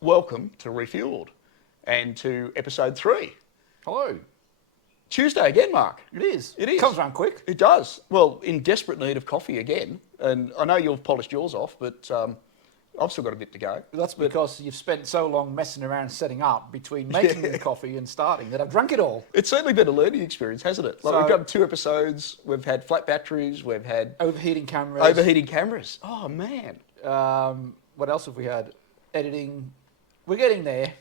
welcome to Refueled and to episode 3. Hello. Tuesday again, Mark. It is. It is. Comes around quick. It does. Well, in desperate need of coffee again. And I know you've polished yours off, but I've still got a bit to go. That's because you've spent so long messing around setting up between making the coffee and starting that I've drunk it all. It's certainly been a learning experience, hasn't it? Like we've done 2 episodes, we've had flat batteries, we've had... Overheating cameras. Oh, man. What else have we had? Editing. We're getting there.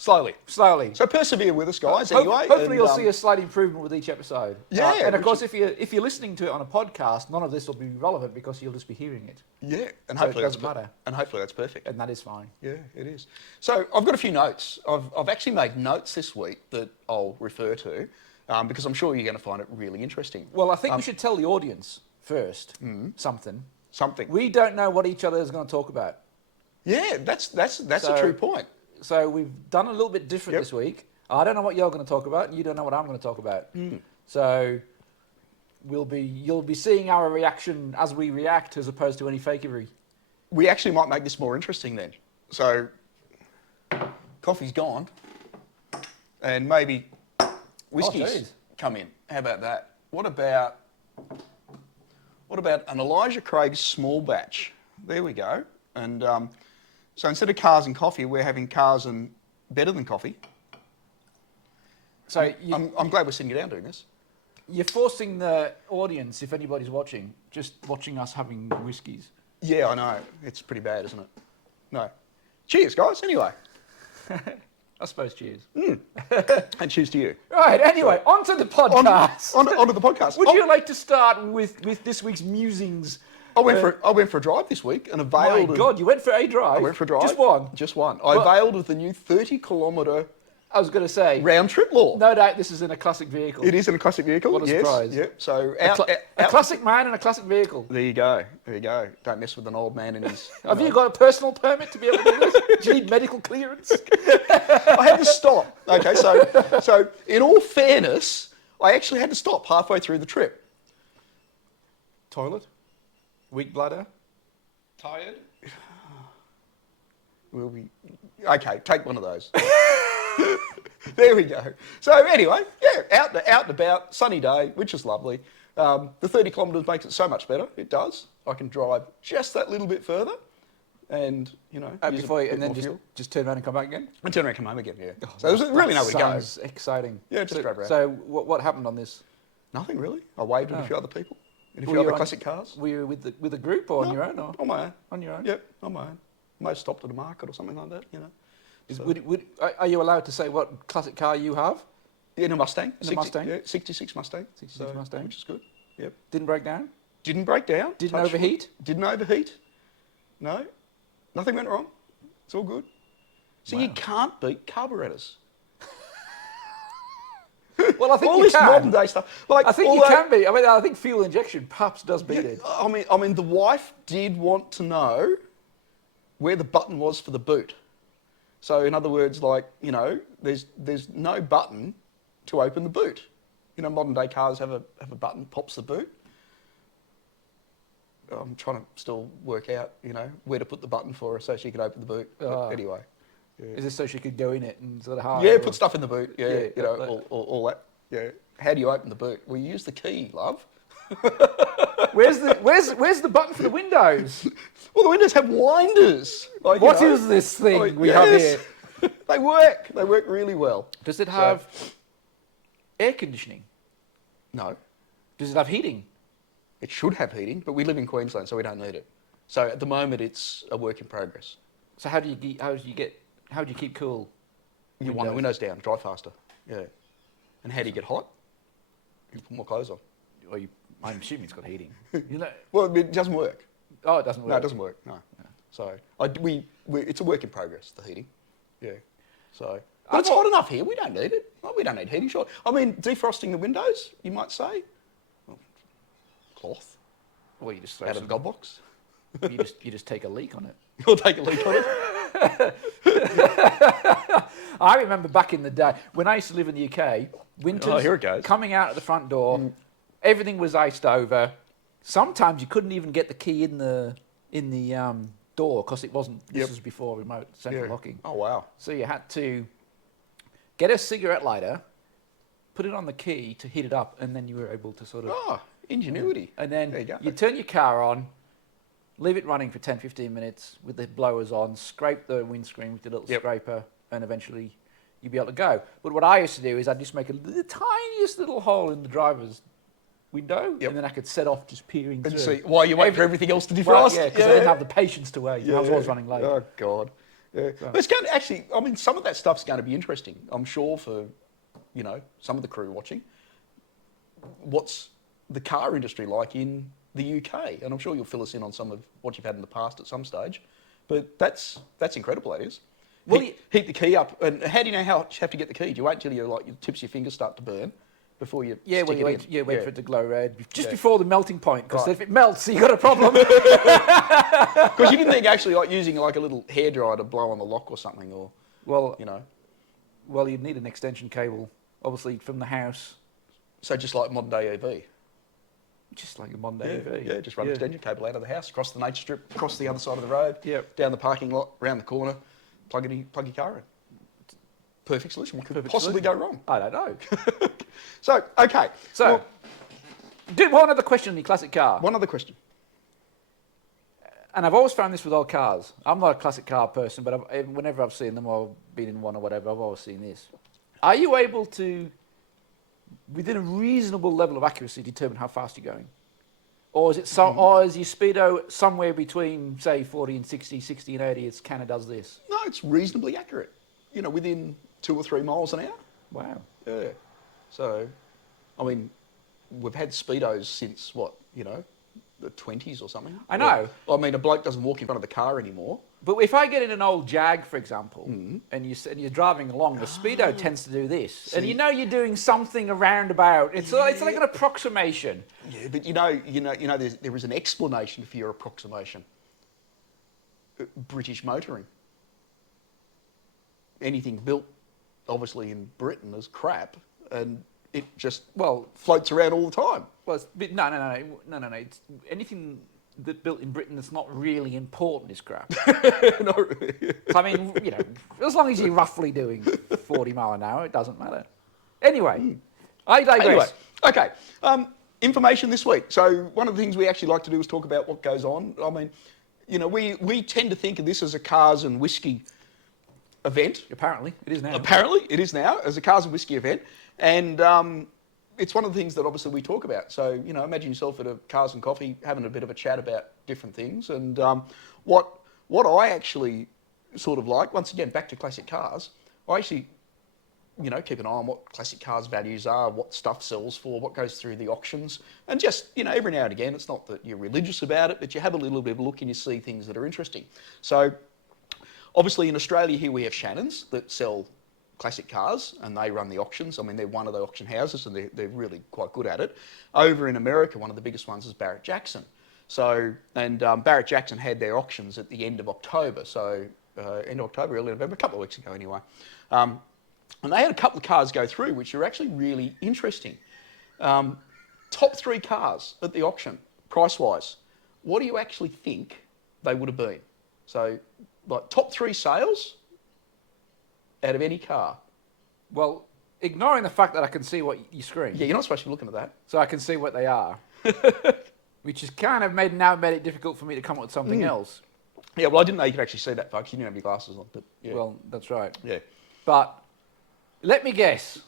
Slowly. So persevere with us, guys, anyway. Hopefully you'll see a slight improvement with each episode. Yeah. And of course, if you're listening to it on a podcast, none of this will be relevant because you'll just be hearing it. Yeah. And so hopefully it doesn't matter. And hopefully that's perfect. And that is fine. Yeah, it is. So I've got a few notes. I've actually made notes this week that I'll refer to because I'm sure you're going to find it really interesting. Well, I think we should tell the audience first something. Something. We don't know what each other is going to talk about. Yeah, that's a true point. So we've done a little bit different this week. I don't know what you're going to talk about, and you don't know what I'm going to talk about. So you'll be seeing our reaction as we react, as opposed to any fakery. We actually might make this more interesting then. So coffee's gone, and maybe whiskies come in. How about that? What about an Elijah Craig small batch? There we go. And so instead of cars and coffee, we're having cars and better than coffee. So I'm glad we're sitting down doing this. You're forcing the audience, if anybody's watching, just watching us having whiskies. Yeah, I know. It's pretty bad, isn't it? No. Cheers, guys. Anyway. I suppose cheers. And cheers to you. Right, anyway, on to the podcast. On to the podcast. Would you like to start with this week's musings? I went for a drive this week and availed. My God, you went for a drive? I went for a drive. Just one? I availed of the new 30-kilometre I was going to say... round trip law. No doubt this is in a classic vehicle. It is in a classic vehicle. What a surprise. Yep. So a classic man and a classic vehicle. There you go. Don't mess with an old man in his... Have you got a personal permit to be able to do this? Do you need medical clearance? I had to stop. Okay, so in all fairness, I actually had to stop halfway through the trip. Toilet? Weak bladder? Tired? Okay, take one of those. There we go. So anyway, out and about, sunny day, which is lovely. The 30 kilometres makes it so much better. It does. I can drive just that little bit further, and just turn around and come back again. And turn around and come home again. Yeah. So there's really nowhere to go. Sounds exciting. Yeah, just drive around. So what happened on this? Nothing really. I waved at a few other people in a few other classic cars. Were you with a group or on your own? Or? On my own. On your own? Yep, on my own. Might have stopped at a market or something like that, you know. Are you allowed to say what classic car you have? In a Mustang. Mustang? Yeah, 66 Mustang. 66 Mustang. Which is good. Yep. Didn't break down? Didn't break down. Didn't overheat? Didn't overheat. No. Nothing went wrong. It's all good. So you can't beat carburetors. Well, I think all you this can. modern day stuff. Like, I think you can be. I mean, I think fuel injection perhaps does beat it. I mean, the wife did want to know where the button was for the boot. So in other words, like, you know, there's no button to open the boot. You know, modern day cars have a button, pops the boot. I'm trying to still work out, you know, where to put the button for her so she can open the boot. But anyway. Yeah. Is this so she could go in it and sort of hide? Yeah, put stuff in the boot. Yeah, you know, all that. Yeah. How do you open the boot? Well, you use the key, love. Where's the button for the windows? Well, the windows have winders. Like, what is this thing we have here? They work. They work really well. Does it have air conditioning? No. Does it have heating? It should have heating, but we live in Queensland, so we don't need it. So at the moment, it's a work in progress. So how do you keep cool? You want the windows down, drive faster. Yeah. And how do you get hot? You put more clothes on. Well, I'm assuming it's got heating. You know. Well, it doesn't work. Oh, it doesn't work. No, it doesn't work. No. So it's a work in progress. The heating. Yeah. So. But it's hot enough here. We don't need it. Well, we don't need heating. Sure. I mean, defrosting the windows, you might say. Well, cloth. Well, you just out of the gob box. You just take a leak on it. You'll take a leak on it. I remember back in the day when I used to live in the UK. Winters, here it goes. Coming out at the front door, everything was iced over. Sometimes you couldn't even get the key in the door because it wasn't. This was before remote central locking. Oh, wow. So you had to get a cigarette lighter, put it on the key to heat it up, and then you were able to sort of... Oh, ingenuity. And then There you go. you turn your car on, leave it running for 10, 15 minutes with the blowers on, scrape the windscreen with the little scraper, and eventually you'd be able to go. But what I used to do is I'd just make the tiniest little hole in the driver's window, and then I could set off just peering And through. see, while you wait for everything else to defrost. Well, yeah, because I didn't have the patience to wait. I was always running late. Oh, God. Yeah. So. It's going to actually, I mean, some of that stuff's going to be interesting, I'm sure, for, you know, some of the crew watching. What's the car industry like in the UK? And I'm sure you'll fill us in on some of what you've had in the past at some stage. But that's incredible, that is. Well, heat the key up. And how do you know how you have to get the key? Do you wait until your tips of your fingers start to burn before you stick when you it in? wait for it to glow red. Just before the melting point, because if it melts, you've got a problem. Because you didn't think actually like using like a little hairdryer to blow on the lock or something, or, Well, you know. Well, you'd need an extension cable, obviously, from the house. So just like modern day EV. Just like a Monday EV. Yeah, just run an extension cable out of the house, across the nature strip, across the other side of the road, down the parking lot, round the corner, plug your car in. Perfect solution. What could possibly go wrong? I don't know. So, okay. So, one other question on your classic car. One other question. And I've always found this with old cars. I'm not a classic car person, but whenever I've seen them or been in one or whatever, I've always seen this. Are you able to, within a reasonable level of accuracy, determine how fast you're going? Or is it or is your speedo somewhere between, say, 40 and 60, 60 and 80? It kind of does this. No, it's reasonably accurate. You know, within 2 or 3 miles an hour. Wow. Yeah. So, I mean, we've had speedos since what? You know, the 20s or something. I know. Well, I mean, a bloke doesn't walk in front of the car anymore. But if I get in an old Jag, for example, and you're driving along, the speedo tends to do this, and you know you're doing something around about. It's like an approximation. Yeah, but you know, there is an explanation for your approximation. British motoring. Anything built, obviously in Britain, is crap, and it just floats around all the time. Well, no. It's anything that built in Britain that's not really important is crap. Not really. I mean, you know, as long as you're roughly doing 40 mile an hour, it doesn't matter. Anyway, I digress. Okay. Information this week. So one of the things we actually like to do is talk about what goes on. I mean, you know, we tend to think of this as a cars and whiskey event. Apparently, it is now. Apparently, it is now, as a cars and whiskey event. And it's one of the things that obviously we talk about. So, you know, imagine yourself at a cars and coffee having a bit of a chat about different things. And what I actually sort of like, once again, back to classic cars, I actually, you know, keep an eye on what classic cars values are, what stuff sells for, what goes through the auctions. And just, you know, every now and again, it's not that you're religious about it, but you have a little bit of a look and you see things that are interesting. So, obviously in Australia here we have Shannons that sell classic cars and they run the auctions. I mean, they're one of the auction houses and they're really quite good at it. Over in America, one of the biggest ones is Barrett-Jackson. So, and Barrett-Jackson had their auctions at the end of October. So, end of October, early November, a couple of weeks ago anyway. And they had a couple of cars go through which are actually really interesting. Top 3 cars at the auction, price-wise. What do you actually think they would have been? So, like top 3 sales out of any car. Well, ignoring the fact that I can see what you screen. Yeah, you're not supposed to be looking at that. So I can see what they are. Which has kind of made it difficult for me to come up with something else. Yeah, well, I didn't know you could actually see that, folks. You didn't have your glasses on. But yeah. Well, that's right. Yeah. But let me guess.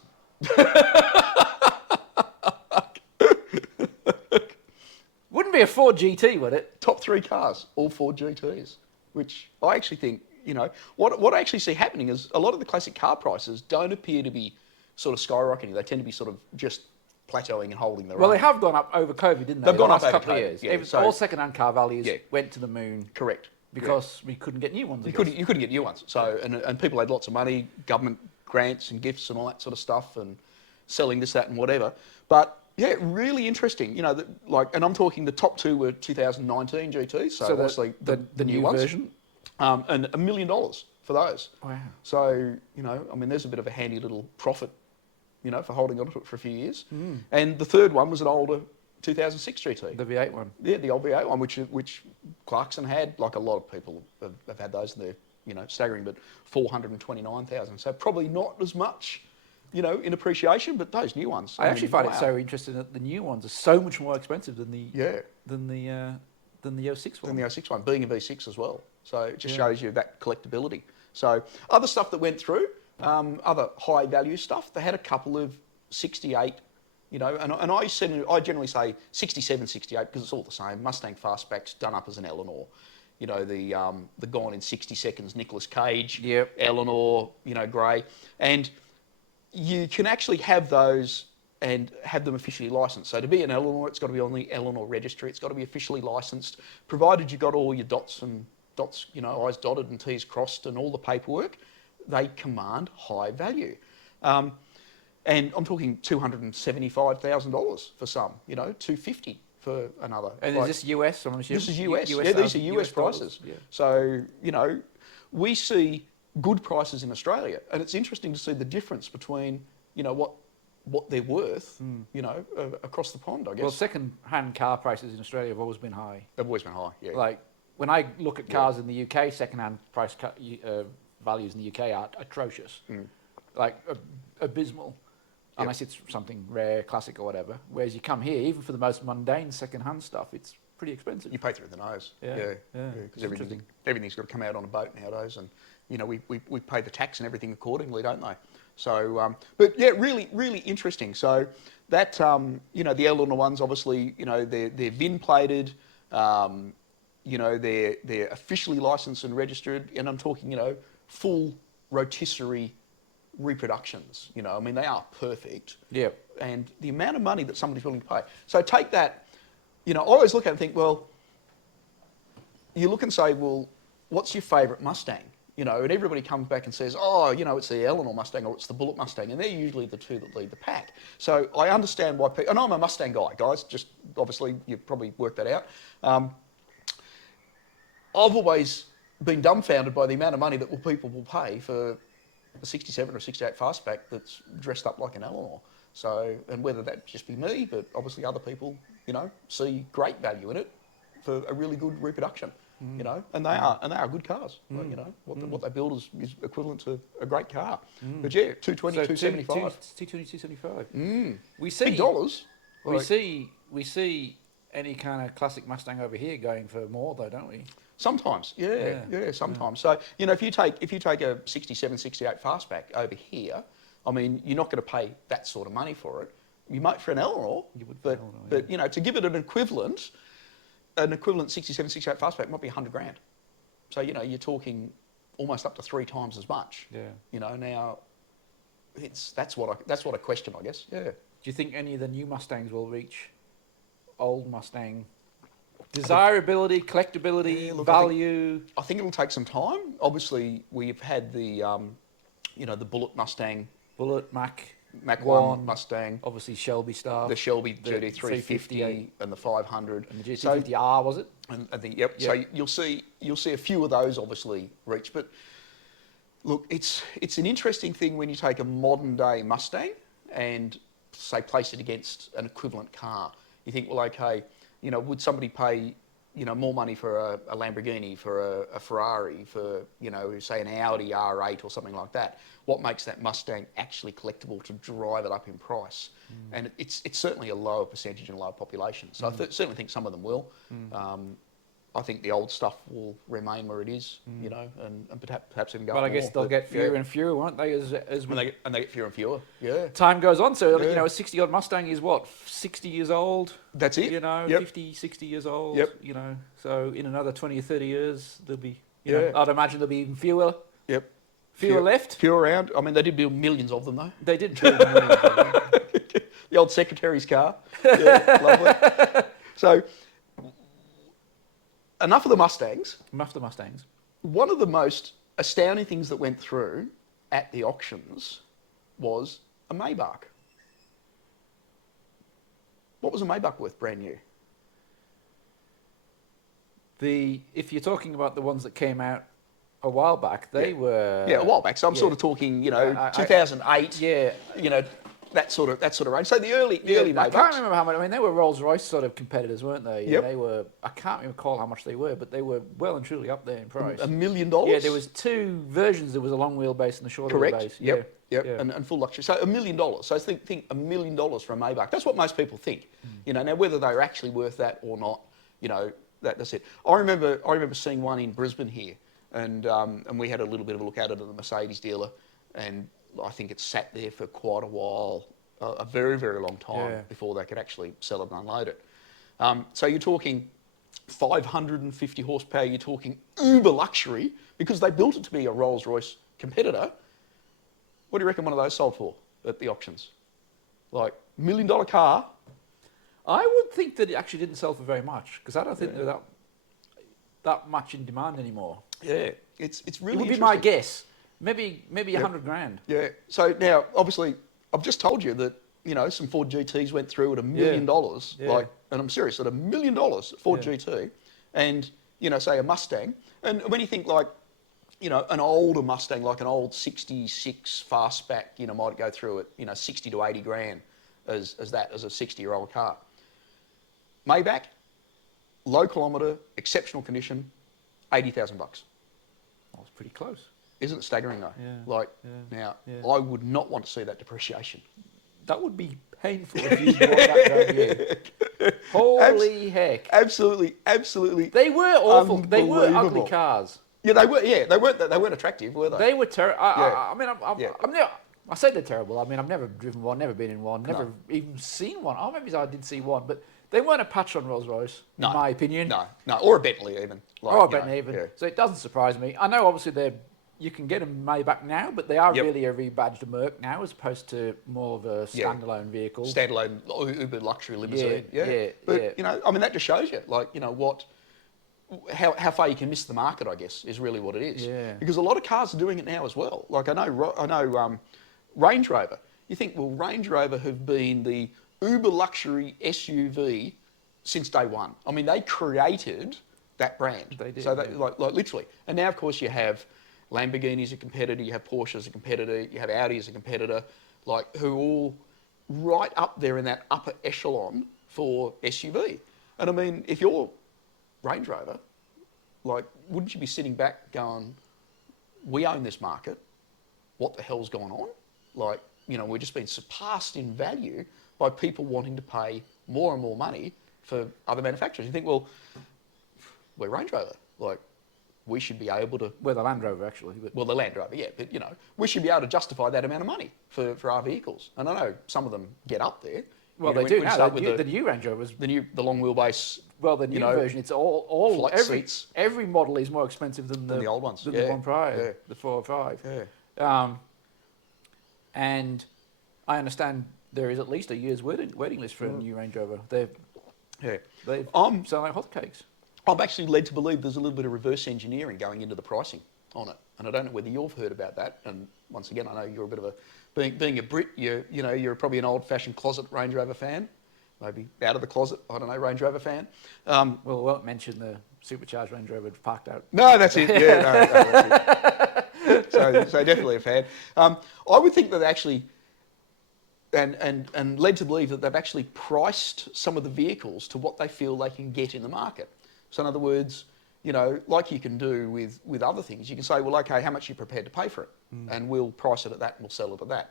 Wouldn't be a Ford GT, would it? Top 3 cars, all Ford GTs. Which I actually think, you know, what I actually see happening is a lot of the classic car prices don't appear to be sort of skyrocketing. They tend to be sort of just plateauing and holding their own. Well, they have gone up over COVID, didn't they? They've gone up the last over couple COVID, of years. yeah, so all second-hand car values went to the moon. Correct. Because we couldn't get new ones. You couldn't get new ones. So and people had lots of money, government grants and gifts and all that sort of stuff, and selling this, that, and whatever. But yeah, really interesting. You know, and I'm talking the top 2 were 2019 GTs. So obviously the new ones. Version. And $1 million for those. Wow. So, you know, I mean, there's a bit of a handy little profit, you know, for holding on to it for a few years. And the third one was an older 2006 GT. The V8 one. Yeah, the old V8 one, which Clarkson had. Like a lot of people have had those, and they're staggering, but 429,000. So probably not as much, in appreciation. But those new ones. I actually find it so interesting that the new ones are so much more expensive than the than the 06 one. Than the 06 one, being a V6 as well. So it just shows you that collectability. So other stuff that went through, other high value stuff. They had a couple of 68. And I generally say 67, 68 because it's all the same. Mustang Fastback's done up as an Eleanor. The Gone in 60 Seconds, Nicolas Cage, Eleanor, grey. And you can actually have those and have them officially licensed. So to be an Eleanor, it's got to be on the Eleanor registry. It's got to be officially licensed, provided you've got all your dots, I's dotted and T's crossed and all the paperwork. They command high value. And I'm talking $275,000 for some, $250,000 for another. And is this US? I'm assuming? This is US. Yeah, these are US prices. Yeah. So, we see good prices in Australia, and it's interesting to see the difference between, what they're worth, across the pond, I guess. Well, second-hand car prices in Australia have always been high. They've always been high, yeah. Like, when I look at cars in the UK, second-hand price values in the UK are atrocious. Like, abysmal. Unless it's something rare, classic or whatever. Whereas you come here, even for the most mundane second-hand stuff, it's pretty expensive. You pay through the nose. Yeah. Because everything's got to come out on a boat nowadays, and we pay the tax and everything accordingly, don't they? So, but yeah, really, really interesting. So that the Eleanor ones, obviously, they're VIN plated, they're officially licensed and registered, and I'm talking, full rotisserie reproductions. They are perfect. Yeah. And the amount of money that somebody's willing to pay. So take that. I always look at it and think, well, you look and say, well, what's your favourite Mustang? And everybody comes back and says, oh, it's the Eleanor Mustang or it's the Bullet Mustang, and they're usually the two that lead the pack. So I understand why people, and I'm a Mustang guy, guys, just obviously you've probably worked that out. I've always been dumbfounded by the amount of money that people will pay for a 67 or 68 Fastback that's dressed up like an Eleanor. So, and whether that just be me, but obviously other people, see great value in it for a really good reproduction. And they are good cars. What they build is equivalent to a great car. But yeah, 220, so 275. 220, 275. We see big dollars. We see any kind of classic Mustang over here going for more though, don't we? Sometimes, yeah, sometimes. So if you take a 67, 68 Fastback over here, I mean, you're not going to pay that sort of money for it. You might for an Eleanor, but to give it an equivalent 67, 68 Fastback might be 100 grand. So you're talking almost up to 3 times as much. Yeah. Now that's what I question, I guess. Yeah. Do you think any of the new Mustangs will reach old Mustang desirability, collectability, value? I think it'll take some time. Obviously, we've had the the Bullet Mustang, Mach 1 Mustang, obviously Shelby stuff, the Shelby GT350 and the 500, and the GT50R, was it? And I think So you'll see a few of those obviously reach. But look, it's an interesting thing when you take a modern day Mustang and say place it against an equivalent car. You think, well, okay, would somebody pay more money for a Lamborghini, for a Ferrari, for say an Audi R8 or something like that? What makes that Mustang actually collectible to drive it up in price? And it's certainly a lower percentage and lower population. So I certainly think some of them will. I think the old stuff will remain where it is, and perhaps even go. But I guess they'll get fewer and fewer, won't they? As they get fewer and fewer. Yeah. Time goes on, so a 60-odd Mustang is what, 60 years old? That's it. 50, 60 years old. Yep. So in another 20 or 30 years, there'll be. I'd imagine there'll be even fewer. Yep. Fewer left. Fewer around. I mean, they did build millions of them though. They did build millions of them. The old secretary's car. Yeah, lovely. So. Enough of the Mustangs. One of the most astounding things that went through at the auctions was a Maybach. What was a Maybach worth brand new? If you're talking about the ones that came out a while back, they were... Yeah, a while back. So I'm sort of talking, 2008. that sort of range. So the early I Maybachs. can't remember how much. I mean, they were Rolls-Royce sort of competitors, weren't they? Yep. They were. I can't recall how much they were, but they were well and truly up there in price. $1 million. Yeah, there was two versions. There was a long wheelbase and a shorter Correct. wheelbase. Yep. Yeah. And full luxury. So $1 million. So think $1 million for a Maybach. That's what most people think. Now whether they're actually worth that or not, that's it. I remember seeing one in Brisbane here, and we had a little bit of a look at it at the Mercedes dealer, and I think it sat there for quite a while, a very, very long time before they could actually sell it and unload it. So you're talking 550 horsepower. You're talking uber luxury because they built it to be a Rolls-Royce competitor. What do you reckon one of those sold for at the auctions? Like $1 million car. I would think that it actually didn't sell for very much because I don't think they're that much in demand anymore. Yeah, it's really. It would be interesting. my guess. Maybe $100,000. Yeah. So now, obviously, I've just told you that some Ford GTs went through at $1 million. Yeah. And I'm serious, at $1 million Ford GT, and say a Mustang. And when you think like, an older Mustang, like an old '66 fastback, might go through at 60 to 80 grand as a 60-year-old car. Maybach, low kilometre, exceptional condition, $80,000. That was pretty close. Isn't it staggering though? Yeah. I would not want to see that depreciation. That would be painful if you brought that down here. Holy heck! Absolutely. They were awful. They were ugly Unbelievable. cars. Yeah, they were. Yeah, they weren't attractive, were they? They were terrible. I mean, I'm never. I say they're terrible. I mean, I've never driven one, never been in one, never even seen one. Oh, maybe I did see one, but they weren't a patch on Rolls-Royce, in my opinion. No, or a Bentley even. Or a Bentley even. Yeah. So it doesn't surprise me. I know, obviously, you can get a Maybach now, but they are really a rebadged Merc now, as opposed to more of a standalone vehicle. Standalone Uber luxury limousine. Yeah. But I mean, that just shows you, like, how far you can miss the market, I guess, is really what it is. Yeah. Because a lot of cars are doing it now as well. Like I know Range Rover. You think, well, Range Rover have been the uber luxury SUV since day one. I mean, they created that brand. They did. So like literally. And now, of course, you have Lamborghini as a competitor, you have Porsche as a competitor, you have Audi as a competitor, like who are all right up there in that upper echelon for SUV. And I mean, if you're Range Rover, like, wouldn't you be sitting back going, we own this market, what the hell's going on? Like, we're just being surpassed in value by people wanting to pay more and more money for other manufacturers. You think, well, we're Range Rover, like, we should be able to... We're the Land Rover, actually. But... Well, the Land Rover, yeah, but, we should be able to justify that amount of money for our vehicles. And I know some of them get up there. Well, they do now. The new Range Rovers... The long wheelbase... Well, the new version, it's all seats. Every model is more expensive than the old ones. Than the one prior, the 405. Yeah. And I understand there is at least a year's waiting list for a new Range Rover. They sell like hotcakes. I'm actually led to believe there's a little bit of reverse engineering going into the pricing on it, and I don't know whether you've heard about that. And once again, I know you're a bit of a being a Brit, you're probably an old-fashioned closet Range Rover fan. Maybe out of the closet, I don't know, Range Rover fan. Well, we won't mention the supercharged Range Rover parked out. No, that's it. Yeah, no, that's it. So definitely a fan. I would think that actually, and led to believe that they've actually priced some of the vehicles to what they feel they can get in the market. So in other words, like you can do with other things, you can say, well, okay, how much are you prepared to pay for it? And we'll price it at that and we'll sell it at that,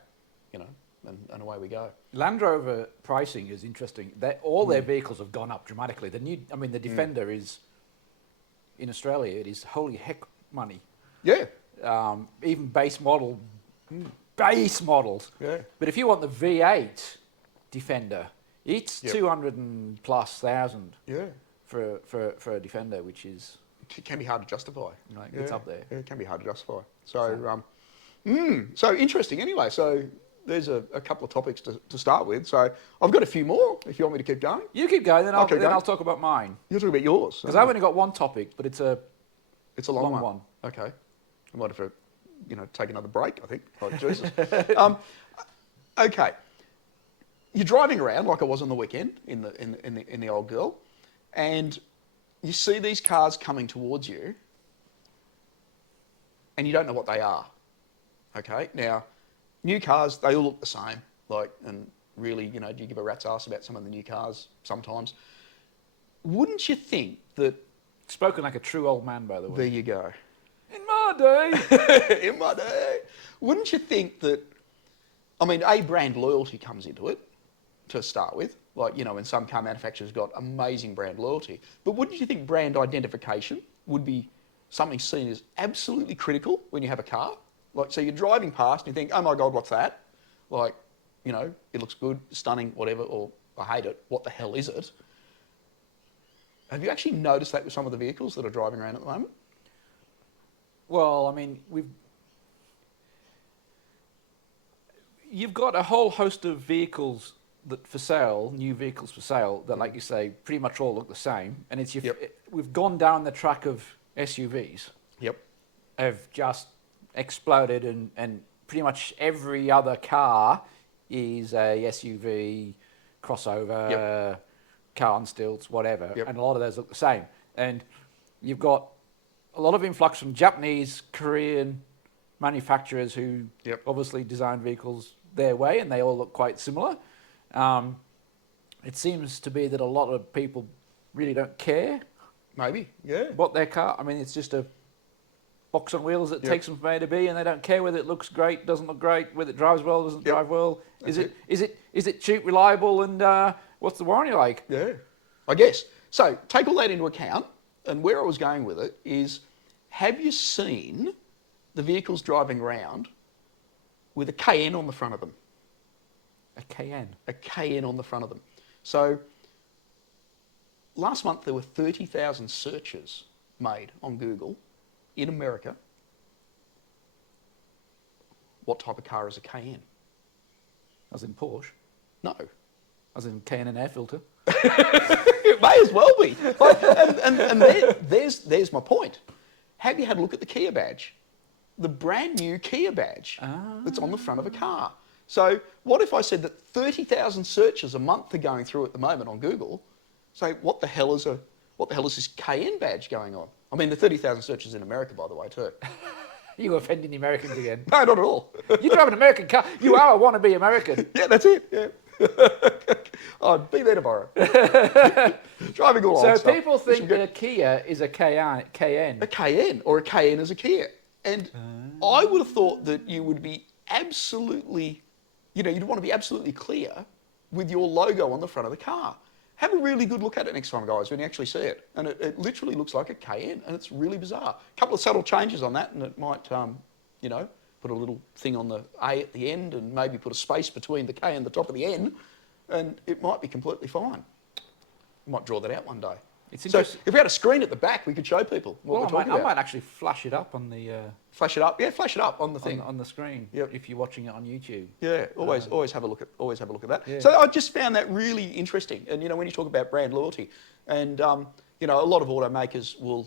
and away we go. Land Rover pricing is interesting. All their vehicles have gone up dramatically. The Defender is, in Australia, it is holy heck money. Yeah. Even base models. Yeah. But if you want the V8 Defender, it's 200 and plus thousand. Yeah. For a Defender, which is... It can be hard to justify. It's up there. Yeah, it can be hard to justify. So interesting anyway. So there's a couple of topics to start with. So I've got a few more if you want me to keep going. You keep going, then I'll talk about mine. You'll talk about yours. Because I've only got one topic, but it's a long one. Okay. I might have to, take another break, I think. Oh, Jesus. Okay. You're driving around like I was on the weekend in the old girl, and you see these cars coming towards you, and you don't know what they are. Okay. Now, new cars, they all look the same. like, and really, do you give a rat's ass about some of the new cars sometimes? Wouldn't you think that... Spoken like a true old man, by the way. There you go. In my day. In my day. Wouldn't you think that, brand loyalty comes into it to start with. Like, and some car manufacturers got amazing brand loyalty. But wouldn't you think brand identification would be something seen as absolutely critical when you have a car? Like, so you're driving past and you think, oh my God, what's that? Like, it looks good, stunning, whatever, or I hate it. What the hell is it? Have you actually noticed that with some of the vehicles that are driving around at the moment? Well, you've got a whole host of vehicles that for sale, new vehicles for sale, that, like you say, pretty much all look the same. And it's we've gone down the track of SUVs. Yep. Have just exploded, and pretty much every other car is a SUV, crossover, car on stilts, whatever. Yep. And a lot of those look the same. And you've got a lot of influx from Japanese, Korean manufacturers who obviously design vehicles their way, and they all look quite similar. It seems to be that a lot of people really don't care. Maybe, yeah. What their car, it's just a box on wheels that takes them from A to B, and they don't care whether it looks great, doesn't look great, whether it drives well, doesn't drive well. Is it cheap, reliable, and what's the warranty like? Yeah, I guess. So take all that into account, and where I was going with it is, have you seen the vehicles driving around with a KN on the front of them? A KN? A KN on the front of them. So last month there were 30,000 searches made on Google in America. What type of car is a KN? As in Porsche? No. As in KN and air filter? It may as well be. And there's my point. Have you had a look at the Kia badge? The brand new Kia badge that's on the front of a car. So what if I said that 30,000 searches a month are going through at the moment on Google? So what the hell is this KN badge going on? The 30,000 searches in America, by the way, too. You offending the Americans again? No, not at all. You drive an American car. You are a wannabe American. Yeah, that's it. Yeah. I'd be there tomorrow. Driving all old stuff. So people think that a Kia is a KN. A KN, or a KN is a Kia. And I would have thought that you would be absolutely, you'd want to be absolutely clear with your logo on the front of the car. Have a really good look at it next time, guys, when you actually see it. And it literally looks like a KN, and it's really bizarre. A couple of subtle changes on that, and it might, put a little thing on the A at the end, and maybe put a space between the K and the top of the N, and it might be completely fine. We might draw that out one day. It's so interesting. if we had a screen at the back, we could show people what we're talking about. I might actually flash it up on the... Flash it up? Yeah, flash it up on the thing. On the screen, if you're watching it on YouTube. Yeah, always have a look at that. Yeah. So I just found that really interesting. And, when you talk about brand loyalty, and, a lot of automakers will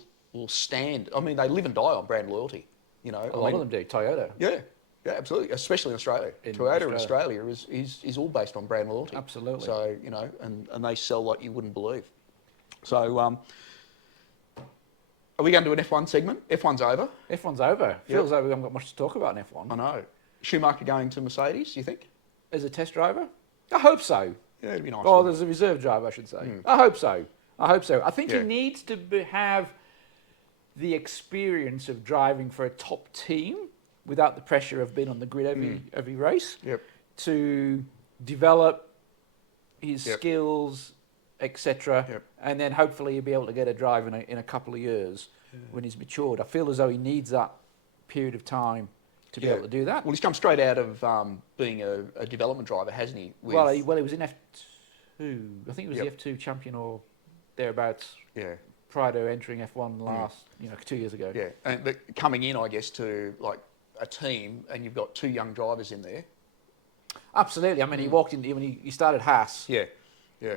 stand... they live and die on brand loyalty. A lot of them do. Toyota. Yeah, absolutely, especially in Australia. Toyota in Australia is all based on brand loyalty. Absolutely. So, and they sell like you wouldn't believe. So, are we going to do an F1 segment? F1's over. F1's over. Feels like we haven't got much to talk about in F1. I know. Schumacher going to Mercedes, you think? As a test driver? I hope so. Yeah, it'd be nice. Oh, there's a reserve driver, I should say. I hope so. I think he needs to have the experience of driving for a top team without the pressure of being on the grid every race to develop his skills, etc. And then hopefully he'll be able to get a drive in a couple of years when he's matured. I feel as though he needs that period of time to be able to do that. Well, he's come straight out of being a development driver, hasn't he? Well, he was in F2. I think he was the F2 champion or thereabouts. Yeah. Prior to entering F1 last, 2 years ago. Yeah, but coming in, I guess, to like a team, and you've got two young drivers in there. Absolutely. He walked in when he started Haas. Yeah.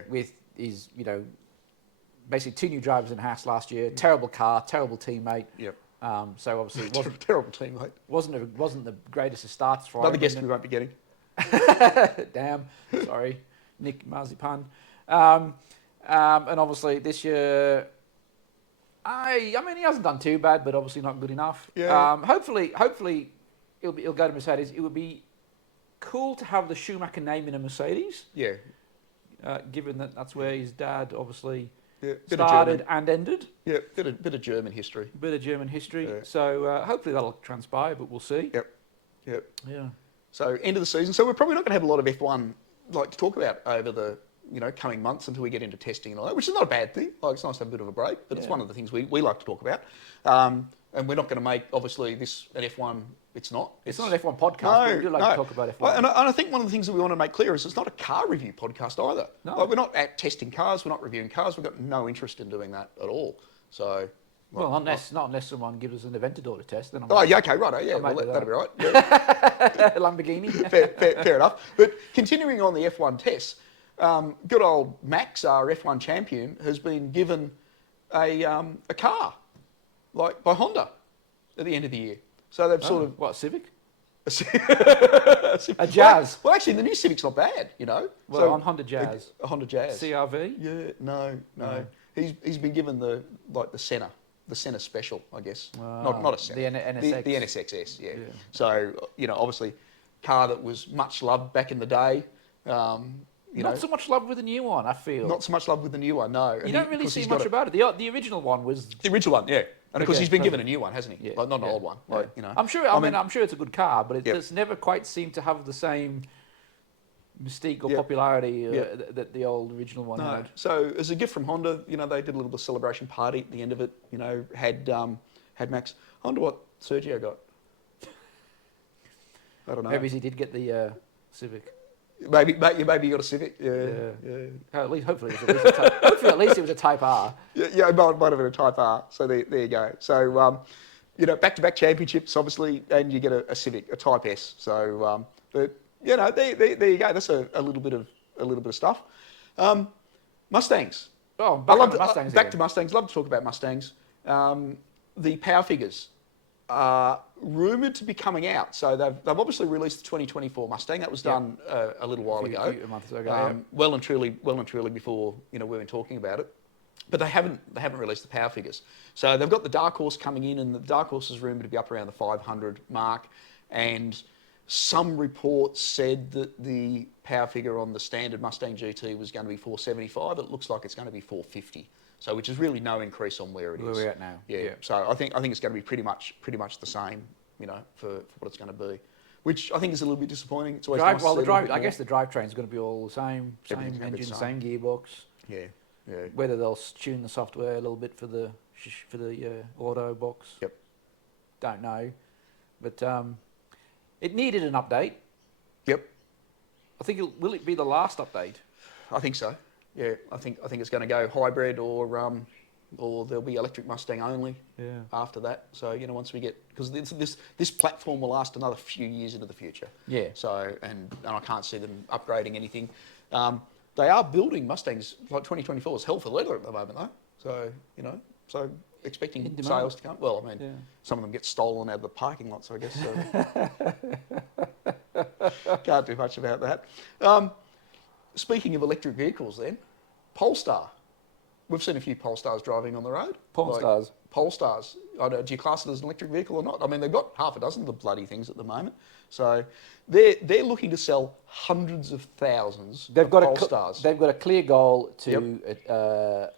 With his, basically two new drivers in Haas last year. Terrible car, terrible teammate. Yep. So obviously it wasn't terrible teammate. Wasn't the greatest of starts for him. Another guest we won't be getting. Damn. Sorry, Nick Marzipan. And obviously this year. He hasn't done too bad, but obviously not good enough. Yeah. Hopefully he'll go to Mercedes. It would be cool to have the Schumacher name in a Mercedes, Yeah. given that that's where his dad obviously Bit started of German. and ended. Yeah, bit of German history. Bit of German history. Yeah. So hopefully that'll transpire, but we'll see. Yep. Yeah. So end of the season. So we're probably not going to have a lot of F1 to talk about over the coming months until we get into testing and all that, which is not a bad thing. It's nice to have a bit of a break, but it's one of the things we like to talk about. And we're not going to make obviously this an F1. It's not. It's not an F1 podcast. But we do like to talk about F1. And I think one of the things that we want to make clear is it's not a car review podcast either. No. We're not at testing cars. We're not reviewing cars. We've got no interest in doing that at all. So. Well, not unless someone gives us an Aventador to test. Then yeah, okay, right. Yeah, well, that'll be right. Yeah. Lamborghini. fair enough. But continuing on the F1 tests, good old Max, our F1 champion, has been given a car, by Honda, at the end of the year. So they've sort of what, Civic? a Jazz. Well, actually, the new Civic's not bad, Well, so, on Honda Jazz. A Honda Jazz. CRV. Yeah, no. He's been given the Senna Special, I guess. Not a Senna. The NSX. The NSXS, yeah. So obviously, car that was much loved back in the day. Not so much love with the new one, I feel. Not so much love with the new one, no. You don't really see much about it. The original one was the original one, yeah. And of course, he's been given a new one, hasn't he? Yeah, Not an old one. I'm sure. I'm sure it's a good car, but it just never quite seemed to have the same mystique or popularity that the old original one had. So as a gift from Honda, they did a little bit of celebration party at the end of it. Had Max. I wonder what Sergio got. I don't know. Maybe he did get the Civic. Maybe you got a Civic. Yeah. Hopefully at least it was a Type R. Yeah, it might have been a Type R. So there you go. So back-to-back championships, obviously, and you get a Civic, a Type S. So but there you go. That's a little bit of stuff. Mustangs. Oh, back to Mustangs. Love to talk about Mustangs. The power figures are rumoured to be coming out. So they've obviously released the 2024 Mustang. That was done a little while ago. A month ago. Well and truly before we've been talking about it. But they haven't released the power figures. So they've got the Dark Horse coming in, and the Dark Horse is rumoured to be up around the 500 mark. And some reports said that the power figure on the standard Mustang GT was going to be 475. It looks like it's going to be 450. So which is really no increase on where it is. Where we're at now. Yeah. So I think it's going to be pretty much the same, for what it's going to be. Which I think is a little bit disappointing. It's always nice to see a little bit I more. guess the drivetrain is going to be all the same engine, same gearbox. Yeah. Whether they'll tune the software a little bit for the auto box. Yep. Don't know, but it needed an update. Yep. I think will it be the last update? I think so. Yeah, I think it's going to go hybrid or there'll be electric Mustang only after that. So once we get, because this platform will last another few years into the future. Yeah. So and I can't see them upgrading anything. They are building Mustangs like 2024 is hell for leather at the moment though. So expecting sales to come. Well, I mean, some of them get stolen out of the parking lots, I guess. So. Can't do much about that. Speaking of electric vehicles then, Polestar. We've seen a few Polestars driving on the road. Polestars. Polestars. I don't know, do you class it as an electric vehicle or not? I mean, they've got half a dozen of the bloody things at the moment. So they're looking to sell hundreds of thousands of Polestars. They've got a clear goal to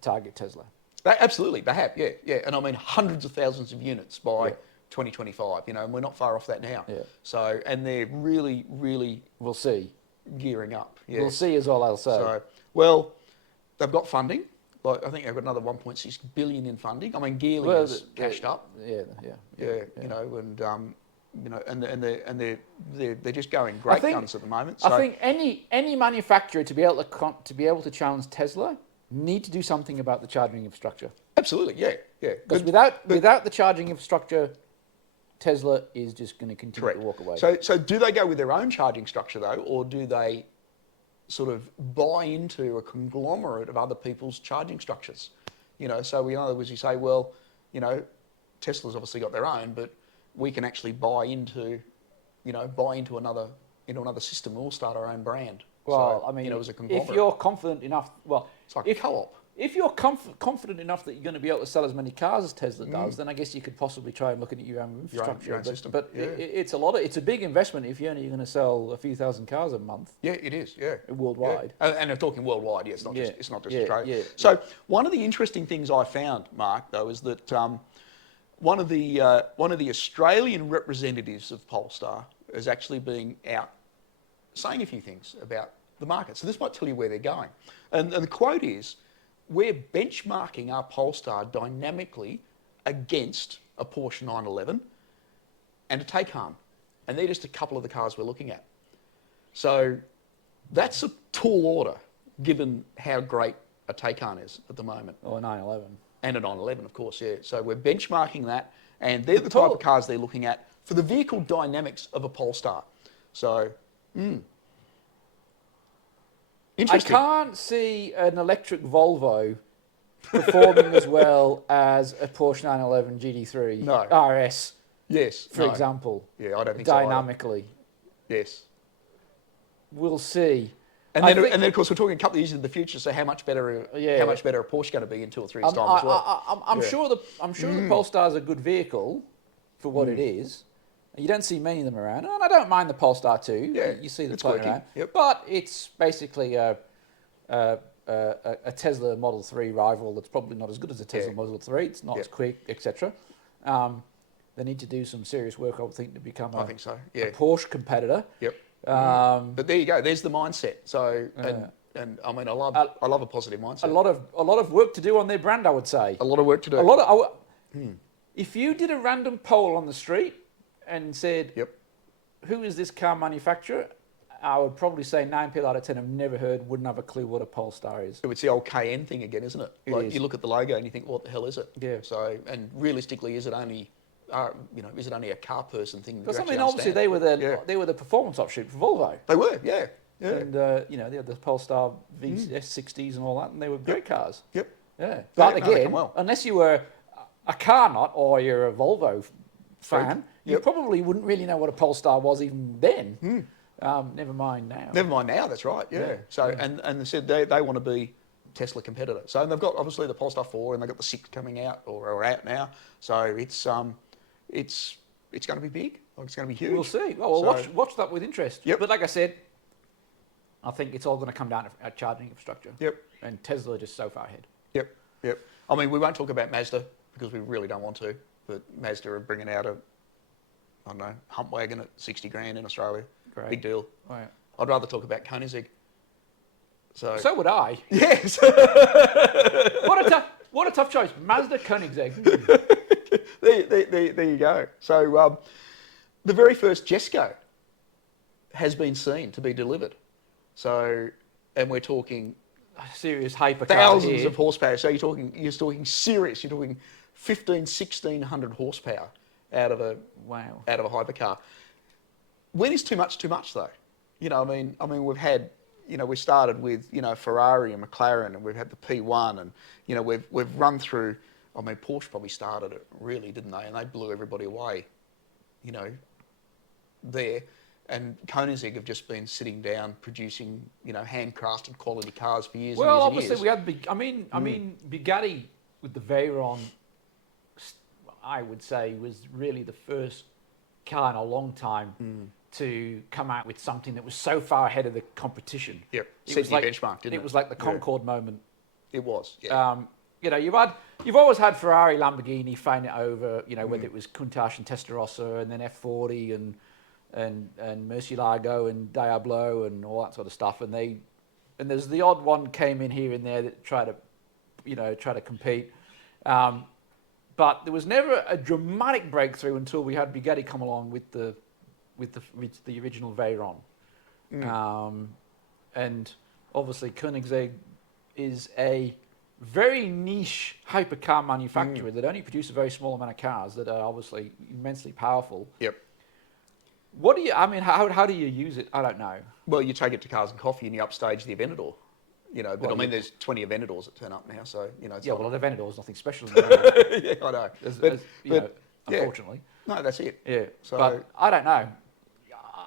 target Tesla. Absolutely, they have, yeah. And I mean hundreds of thousands of units by 2025, and we're not far off that now. Yeah. So, and they're really, really... We'll see. Gearing up. Yeah. We'll see is all I'll say. So, well, they've got funding. I think they've got another 1.6 billion in funding. I mean, Geely has cashed up. Yeah. And they're just going great guns at the moment. So, I think any manufacturer to be able to challenge Tesla need to do something about the charging infrastructure. Absolutely, yeah. Because without the charging infrastructure, Tesla is just going to continue to walk away. So do they go with their own charging structure though, or do they sort of buy into a conglomerate of other people's charging structures? So in other words, you say, well, Tesla's obviously got their own, but we can actually buy into another system. We'll start our own brand. Well, so, I mean, as a conglomerate. if you're confident enough, it's like a co-op. if you're confident enough that you're going to be able to sell as many cars as Tesla does, then I guess you could possibly try and look at your own infrastructure. Your own system. But yeah. it's a big investment if you're only going to sell a few thousand cars a month. Yeah, it is. Yeah, worldwide. Yeah. And I'm talking worldwide. Yeah, it's not just Australia. Yeah, so one of the interesting things I found, Mark, though, is that one of the Australian representatives of Polestar is actually being out saying a few things about the market. So this might tell you where they're going. And the quote is, "We're benchmarking our Polestar dynamically against a Porsche 911 and a Taycan." And they're just a couple of the cars we're looking at. So that's a tall order, given how great a Taycan is at the moment. Or a 911. And a 911, of course, yeah. So we're benchmarking that, and they're the type of cars they're looking at for the vehicle dynamics of a Polestar. So, interesting. I can't see an electric Volvo performing as well as a Porsche 911 GT3 No. RS, Yes. for example. Yeah, I don't think so either. Dynamically. Yes. We'll see. And then, of course, we're talking a couple of years in the future. So, how much better a Porsche going to be in 2 or 3 years' time as well? I'm sure the Polestar is a good vehicle for what it is. You don't see many of them around, and I don't mind the Polestar too. Yeah, you see them it's floating quirky. around, Yep. but it's basically a Tesla Model 3 rival that's probably not as good as a Tesla Model 3. It's not as quick, etc. They need to do some serious work, I would think, to become a Porsche competitor. Yep. But there you go. There's the mindset. So, and I mean, I love a positive mindset. A lot of work to do on their brand, I would say. A lot of work to do. If you did a random poll on the street and said, "Who is this car manufacturer?" I would probably say 9 people out of 10 have never heard, wouldn't have a clue what a Polestar is. It's the old KN thing again, isn't it? Like you look at the logo and you think, what the hell is it? Yeah. So, and realistically, is it only a car person thing? Because I mean, obviously they were the performance option for Volvo. They were, yeah. And they had the Polestar VS60s and all that, and they were great cars. Yep. Yeah. But again, unless you were a car nut or you're a Volvo fan, you probably wouldn't really know what a Polestar was even then. Never mind now. Never mind now, that's right, yeah. So, and they said they want to be Tesla competitor. So, and they've got obviously the Polestar 4 and they've got the 6 coming out or out now. So it's going to be big. It's going to be huge. We'll see. Well, watch that with interest. Yep. But like I said, I think it's all going to come down to charging infrastructure. Yep. And Tesla are just so far ahead. Yep. I mean, we won't talk about Mazda because we really don't want to. But Mazda are bringing out hump wagon at 60 grand in Australia. Great. Big deal. Oh, yeah. I'd rather talk about Koenigsegg. So would I. Yes. What a tough choice. Mazda, Koenigsegg. There you go. So the very first Jesco has been seen to be delivered. So, and we're talking serious hypercar thousands here. of horsepower. So you're talking serious. You're talking 1,600 horsepower out of a hypercar. When is too much though? I mean, we've had, we started with, Ferrari and McLaren, and we've had the P1, and, we've run through, I mean, Porsche probably started it really, didn't they? And they blew everybody away, there. And Koenigsegg have just been sitting down producing, handcrafted quality cars for years and years. Well, obviously we had, Bugatti with the Veyron, I would say, was really the first car in a long time to come out with something that was so far ahead of the competition. Yep, it was like benchmark, didn't it? It was like the Concorde moment. It was. Yeah. You've always had Ferrari, Lamborghini fighting it over. Whether it was Countach and Testarossa, and then F40 and Murcielago and Diablo and all that sort of stuff. And there's the odd one came in here and there that try to compete. But there was never a dramatic breakthrough until we had Bugatti come along with the original Veyron. And obviously Koenigsegg is a very niche hypercar manufacturer that only produce a very small amount of cars that are obviously immensely powerful. Yep. How do you use it? I don't know. Well, you take it to Cars and Coffee and you upstage the Aventador. There's 20 Aventadors that turn up now, so, it's well, the Aventador is nothing special. Yeah, I know. Unfortunately. No, that's it. Yeah, so, but I don't know.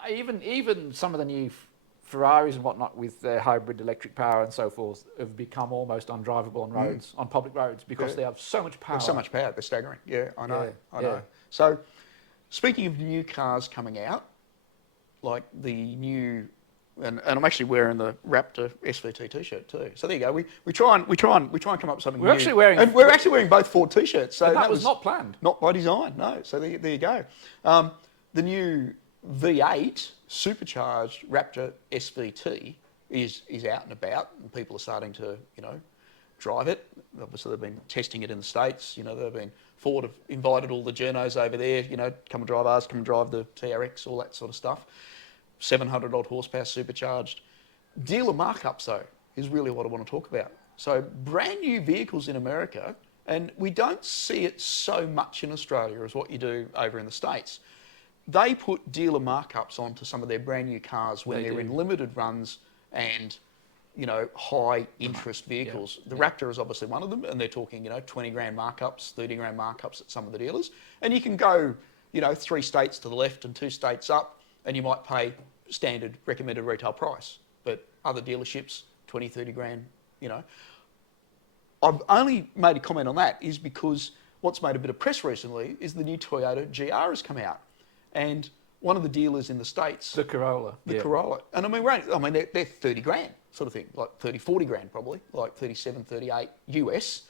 Even some of the new Ferraris and whatnot with their hybrid electric power and so forth have become almost undrivable on roads, on public roads, because they have so much power. There's so much power, they're staggering. Yeah, I know, I know. Yeah. So, speaking of new cars coming out, like the new, and I'm actually wearing the Raptor SVT T-shirt too. So there you go. We try and come up with something We're new. actually wearing, and we're actually wearing both Ford T-shirts. So and that was not planned. Not by design, no. So there you go. The new V8 supercharged Raptor SVT is out and about, and people are starting to, drive it. Obviously, they've been testing it in the States. Ford have invited all the journos over there, come and drive ours, come and drive the TRX, all that sort of stuff. 700 odd horsepower supercharged. Dealer markups, though, is really what I want to talk about. So brand new vehicles in America, and we don't see it so much in Australia as what you do over in the States. They put dealer markups onto some of their brand new cars when they're in limited runs and, high interest vehicles. The Raptor is obviously one of them, and they're talking, 20 grand markups, 30 grand markups at some of the dealers. And you can go, 3 states to the left and 2 states up, and you might pay standard recommended retail price. But other dealerships, 20, 30 grand, I've only made a comment on that is because what's made a bit of press recently is the new Toyota GR has come out. And one of the dealers in the States... The Corolla. Corolla. And they're 30 grand sort of thing, like 30, 40 grand probably, like 37, 38 US.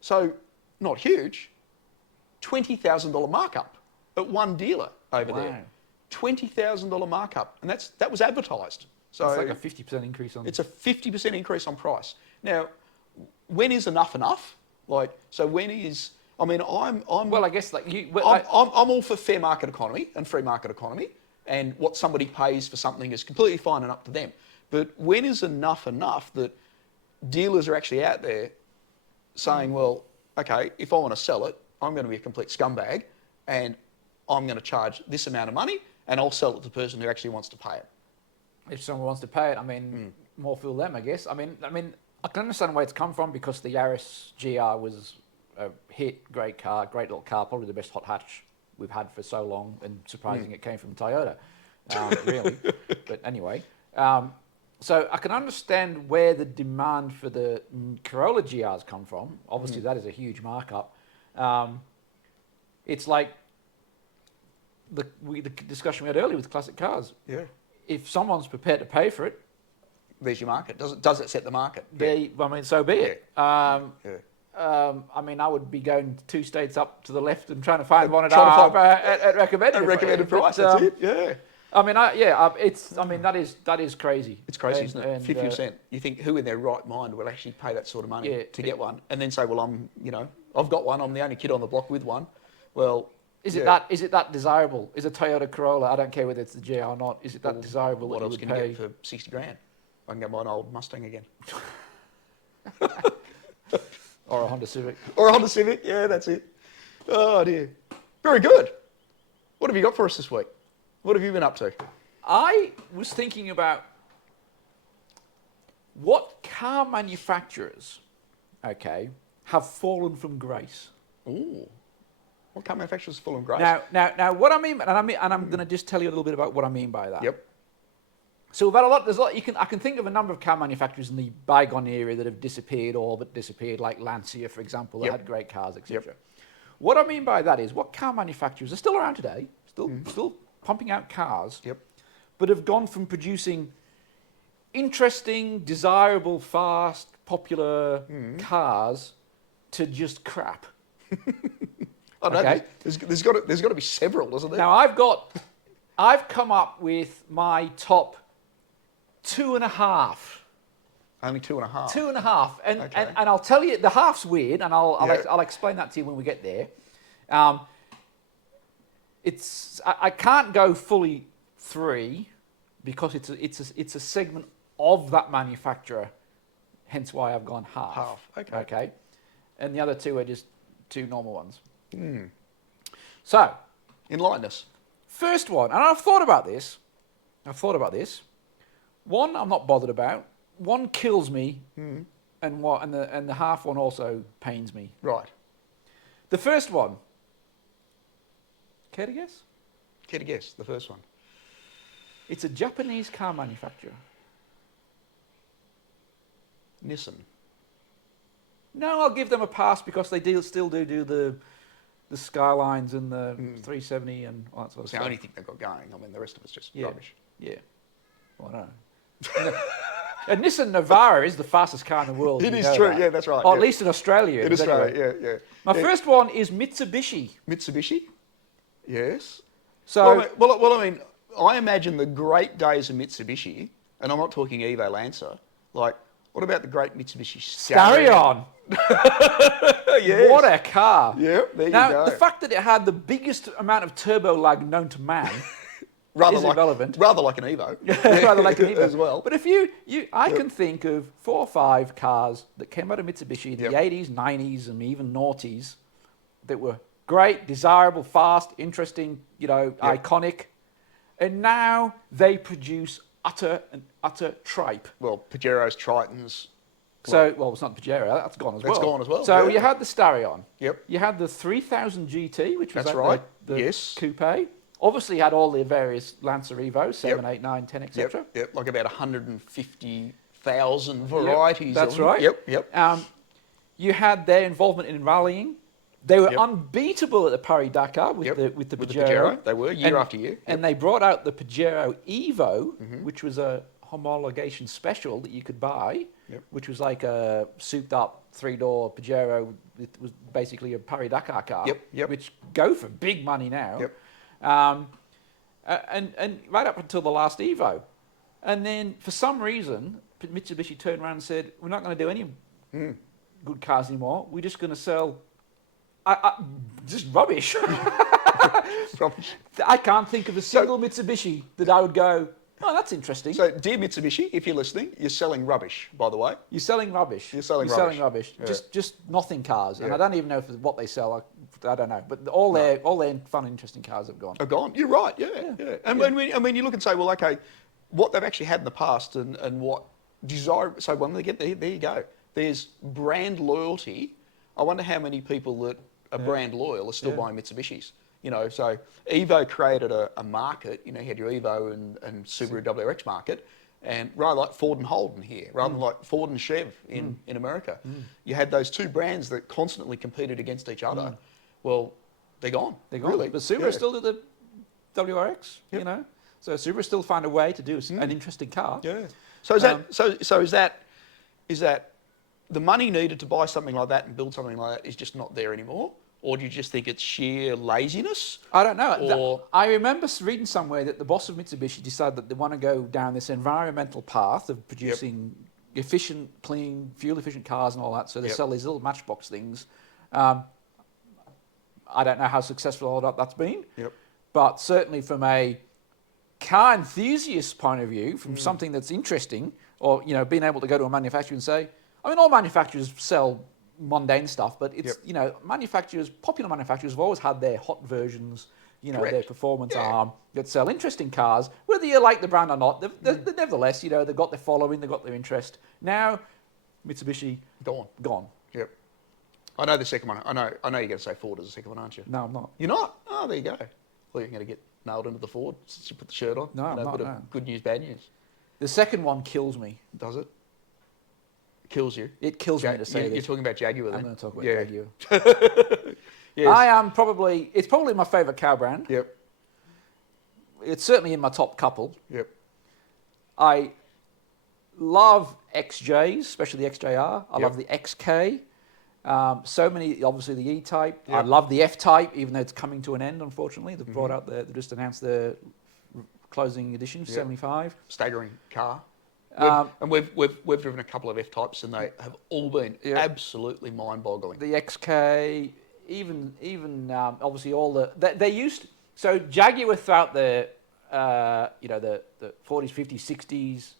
So not huge. $20,000 markup at one dealer over there. $20,000 markup. And that was advertised. So it's like a 50% increase on... It's a 50% increase on price. Now, when is enough? So when is... I'm well, I guess like you... I'm all for fair market economy and free market economy, and what somebody pays for something is completely fine and up to them. But when is enough that dealers are actually out there saying, well, okay, if I want to sell it, I'm going to be a complete scumbag, and I'm going to charge this amount of money, and I'll sell it to the person who actually wants to pay it. If someone wants to pay it, more fool them, I guess. I can understand where it's come from, because the Yaris GR was a hit, great car, great little car, probably the best hot hatch we've had for so long, and surprising it came from Toyota, really. But anyway, so I can understand where the demand for the Corolla GRs come from. Obviously, that is a huge markup. It's like the discussion we had earlier with classic cars. Yeah. If someone's prepared to pay for it, there's your market. Does it set the market? So be it. I would be going 2 states up to the left and trying to find one at recommended. At recommended price. That's it. Yeah. That is crazy. It's crazy, isn't it? 50%. You think who in their right mind will actually pay that sort of money to get one, and then say, well, I've got one. I'm the only kid on the block with one. Well, is it that desirable? Is a Toyota Corolla? I don't care whether it's the GR or not. Is it that desirable? What else can you get for 60 grand? I can get my old Mustang again. Or a Honda Civic. Yeah, that's it. Oh, dear. Very good. What have you got for us this week? What have you been up to? I was thinking about what car manufacturers, have fallen from grace. Ooh. What car manufacturers have fallen from grace? Now, what I mean, and I'm going to just tell you a little bit about what I mean by that. Yep. So we've had a lot. I can think of a number of car manufacturers in the bygone era that have disappeared, all but disappeared, like Lancia, for example, that had great cars, etc. Yep. What I mean by that is, what car manufacturers are still around today, still pumping out cars, but have gone from producing interesting, desirable, fast, popular cars to just crap. I know. There's got to be several, doesn't there? Now I've come up with my top 2.5. Only 2.5. 2.5, and I'll tell you, the half's weird, and I'll explain that to you when we get there. I can't go fully 3 because it's a segment of that manufacturer, hence why I've gone half. Okay. And the other 2 are just 2 normal ones. So, enlighten us. First one, and I've thought about this. One I'm not bothered about. One kills me, and the half one also pains me. Right. The first one. Care to guess? Care to guess? The first one. It's a Japanese car manufacturer. Nissan. No, I'll give them a pass because they still do the Skylines and the 370 and all that sort of It's stuff. the only thing they've got going. I mean, the rest of it's just rubbish. Yeah. Well, I don't know. A Nissan Navara is the fastest car in the world. It is true. Yeah, that's right. Or at least in Australia. In Australia, yeah. My first one is Mitsubishi. Mitsubishi. Yes. So, Well, I mean, I imagine the great days of Mitsubishi, and I'm not talking Evo Lancer. Like, what about the great Mitsubishi Starion. Yes. What a car. Yeah, there you now, go. the fact that it had the biggest amount of turbo lag known to man rather is like, irrelevant. Rather like an Evo. Rather like an Evo as well. But if I can think of 4 or 5 cars that came out of Mitsubishi in the 80s, 90s, and even noughties that were great, desirable, fast, interesting, iconic. And now they produce utter tripe. Well, Pajeros, Tritons. So, well, it's not the Pajero, that's gone as well. That's gone as well. So yeah. you had the Starion. Yep. You had the 3000 GT, which was That's like right. the Yes. coupe. Obviously, you had all the various Lancer Evos, 7, Yep. 8, 9, 10, etc. Yep. Like about 150,000 varieties. That's of them. right. Yep. You had their involvement in rallying. They were Yep. unbeatable at the Paris-Dakar with the Pajero. They were year after year. And they brought out the Pajero Evo, which was a homologation special that you could buy, which was like a souped-up 3-door Pajero. It was basically a Paris-Dakar car, which go for big money now. Yep. And right up until the last Evo. And then, for some reason, Mitsubishi turned around and said, we're not going to do any good cars anymore. We're just going to sell just rubbish. Rubbish. I can't think of a single Mitsubishi that I would go, oh, that's interesting. So, dear Mitsubishi, if you're listening, you're selling rubbish, by the way. You're selling rubbish. You're selling rubbish. Yeah. Just nothing cars. And Yeah. I don't even know what they sell. I don't know. But all their fun, interesting cars have gone. Are gone. You're right. Yeah. And when you look and say, well, okay, what they've actually had in the past and what desire. So when they get there you go. There's brand loyalty. I wonder how many people that are brand loyal are still buying Mitsubishis. So Evo created a market. You had your Evo and Subaru WRX market, and rather like Ford and Holden here, rather than like Ford and Chev in America. You had those two brands that constantly competed against each other. Well, they're gone. They're gone. Really. But Subaru still do the WRX, So Subaru still find a way to do an interesting car. Yeah. So is that the money needed to buy something like that and build something like that is just not there anymore? Or do you just think it's sheer laziness? I don't know. Or I remember reading somewhere that the boss of Mitsubishi decided that they want to go down this environmental path of producing efficient, clean, fuel-efficient cars and all that. So they sell these little matchbox things. I don't know how successful all that's been. Yep. But certainly from a car enthusiast point of view, from something that's interesting, or being able to go to a manufacturer and say, all manufacturers sell mundane stuff, but it's popular manufacturers have always had their hot versions, their performance arm that sell interesting cars, whether you like the brand or not. They're nevertheless, they've got their following, they've got their interest. Now, Mitsubishi gone. Yep. I know the second one. I know you're going to say Ford is the second one, aren't you? No, I'm not. You're not? Oh, there you go. Well, you're going to get nailed into the Ford since you put the shirt on. No, I'm not. Bit of good news, bad news. The second one kills me. Does it? Kills you. It kills me to say You're this. talking about Jaguar then? I'm going to talk about Jaguar. Yes. It's probably my favourite car brand. Yep. It's certainly in my top couple. Yep. I love XJs, especially the XJR. I love the XK. So many, obviously the E-Type. Yep. I love the F-Type, even though it's coming to an end, unfortunately. They've brought out they just announced the closing edition, 75. Staggering car. And we've driven a couple of F-Types and they have all been absolutely mind-boggling. The XK, even obviously all they used. So Jaguar throughout the 40s, 50s, 60s,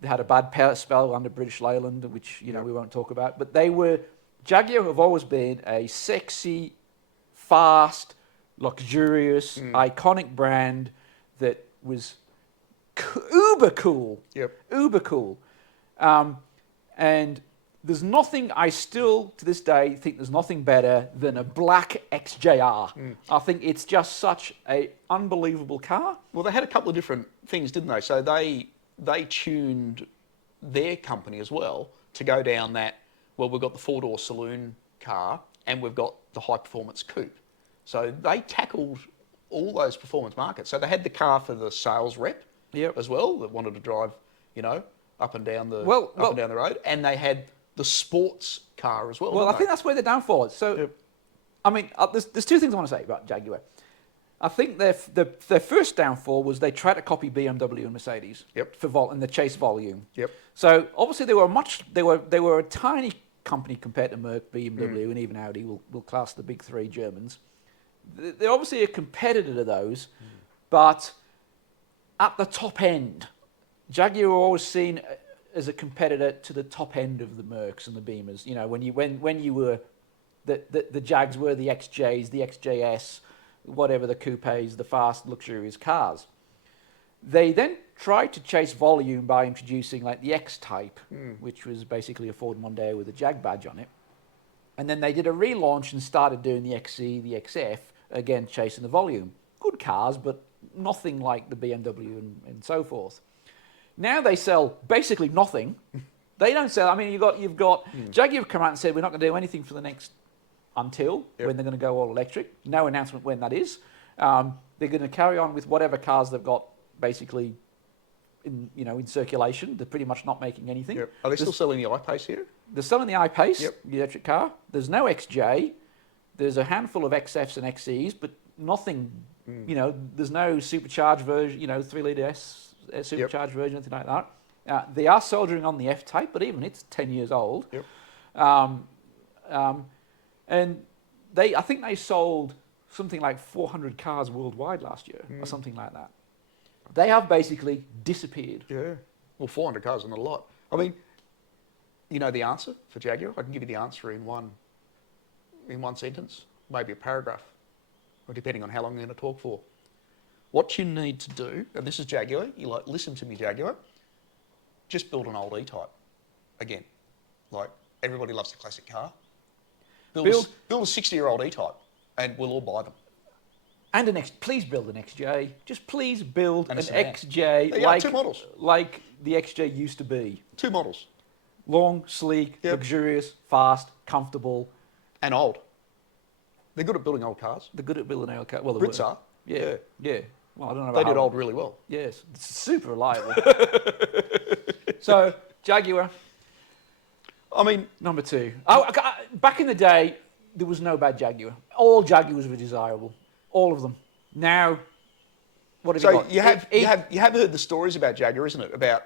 they had a bad spell under British Leyland, which we won't talk about. But Jaguar have always been a sexy, fast, luxurious, iconic brand that was uber cool. Yep. Uber cool. And there's nothing, I still, to this day, think there's nothing better than a black XJR. I think it's just such a unbelievable car. Well, they had a couple of different things, didn't they? So they tuned their company as well to go down that, well, we've got the four-door saloon car and we've got the high-performance coupe. So they tackled all those performance markets. So they had the car for the sales rep as well that wanted to drive, up and down the road, and they had the sports car as well. Well, I think that's where the downfall is. So, I mean, there's two things I want to say about Jaguar. I think their first downfall was they tried to copy BMW and Mercedes for and the chase volume. So obviously they were a tiny company compared to Merc, BMW, and even Audi. We'll class the big three Germans. They're obviously a competitor to those, but at the top end, Jaguar were always seen as a competitor to the top end of the Mercs and the Beamers. When you were the Jags were the XJs, the XJS, whatever the coupes, the fast luxurious cars. They then tried to chase volume by introducing like the X-Type, which was basically a Ford Mondeo with a Jag badge on it. And then they did a relaunch and started doing the XC, the XF, again chasing the volume. Good cars, but nothing like the BMW and so forth. Now they sell basically nothing. They don't sell. I mean, you've got Jaguar have come out and said we're not going to do anything for the next until when they're going to go all electric. No announcement when that is. They're going to carry on with whatever cars they've got basically in circulation. They're pretty much not making anything. Are they still selling the I-Pace here? They're selling the I-Pace, the electric car. There's no XJ. There's a handful of XFs and XCs, but nothing. There's no supercharged version. 3 litre S supercharged version, anything like that. They are soldering on the F-Type, but even it's 10 years old. And I think they sold something like 400 cars worldwide last year, or something like that. They have basically disappeared. Yeah. Well, 400 cars is not a lot. I mean, you know the answer for Jaguar? I can give you the answer in one sentence, maybe a paragraph, or depending on how long you're going to talk for. What you need to do, and this is Jaguar, listen to me, Jaguar, just build an old E-Type. Again, everybody loves the classic car. Build a 60-year-old E-Type, and we'll all buy them. And please build an XJ. Just please build an XJ yeah, 2 models. Like the XJ used to be. 2 models. Long, sleek, luxurious, fast, comfortable. And old. They're good at building old cars. They're good at building old cars. Well, Brits are. Yeah. Well, I don't know about they did old really well. Yes, it's super reliable. So, Jaguar. I mean, number 2. Back in the day, there was no bad Jaguar. All Jaguars were desirable. All of them. Now, what have you got? You have heard the stories about Jaguar, isn't it? About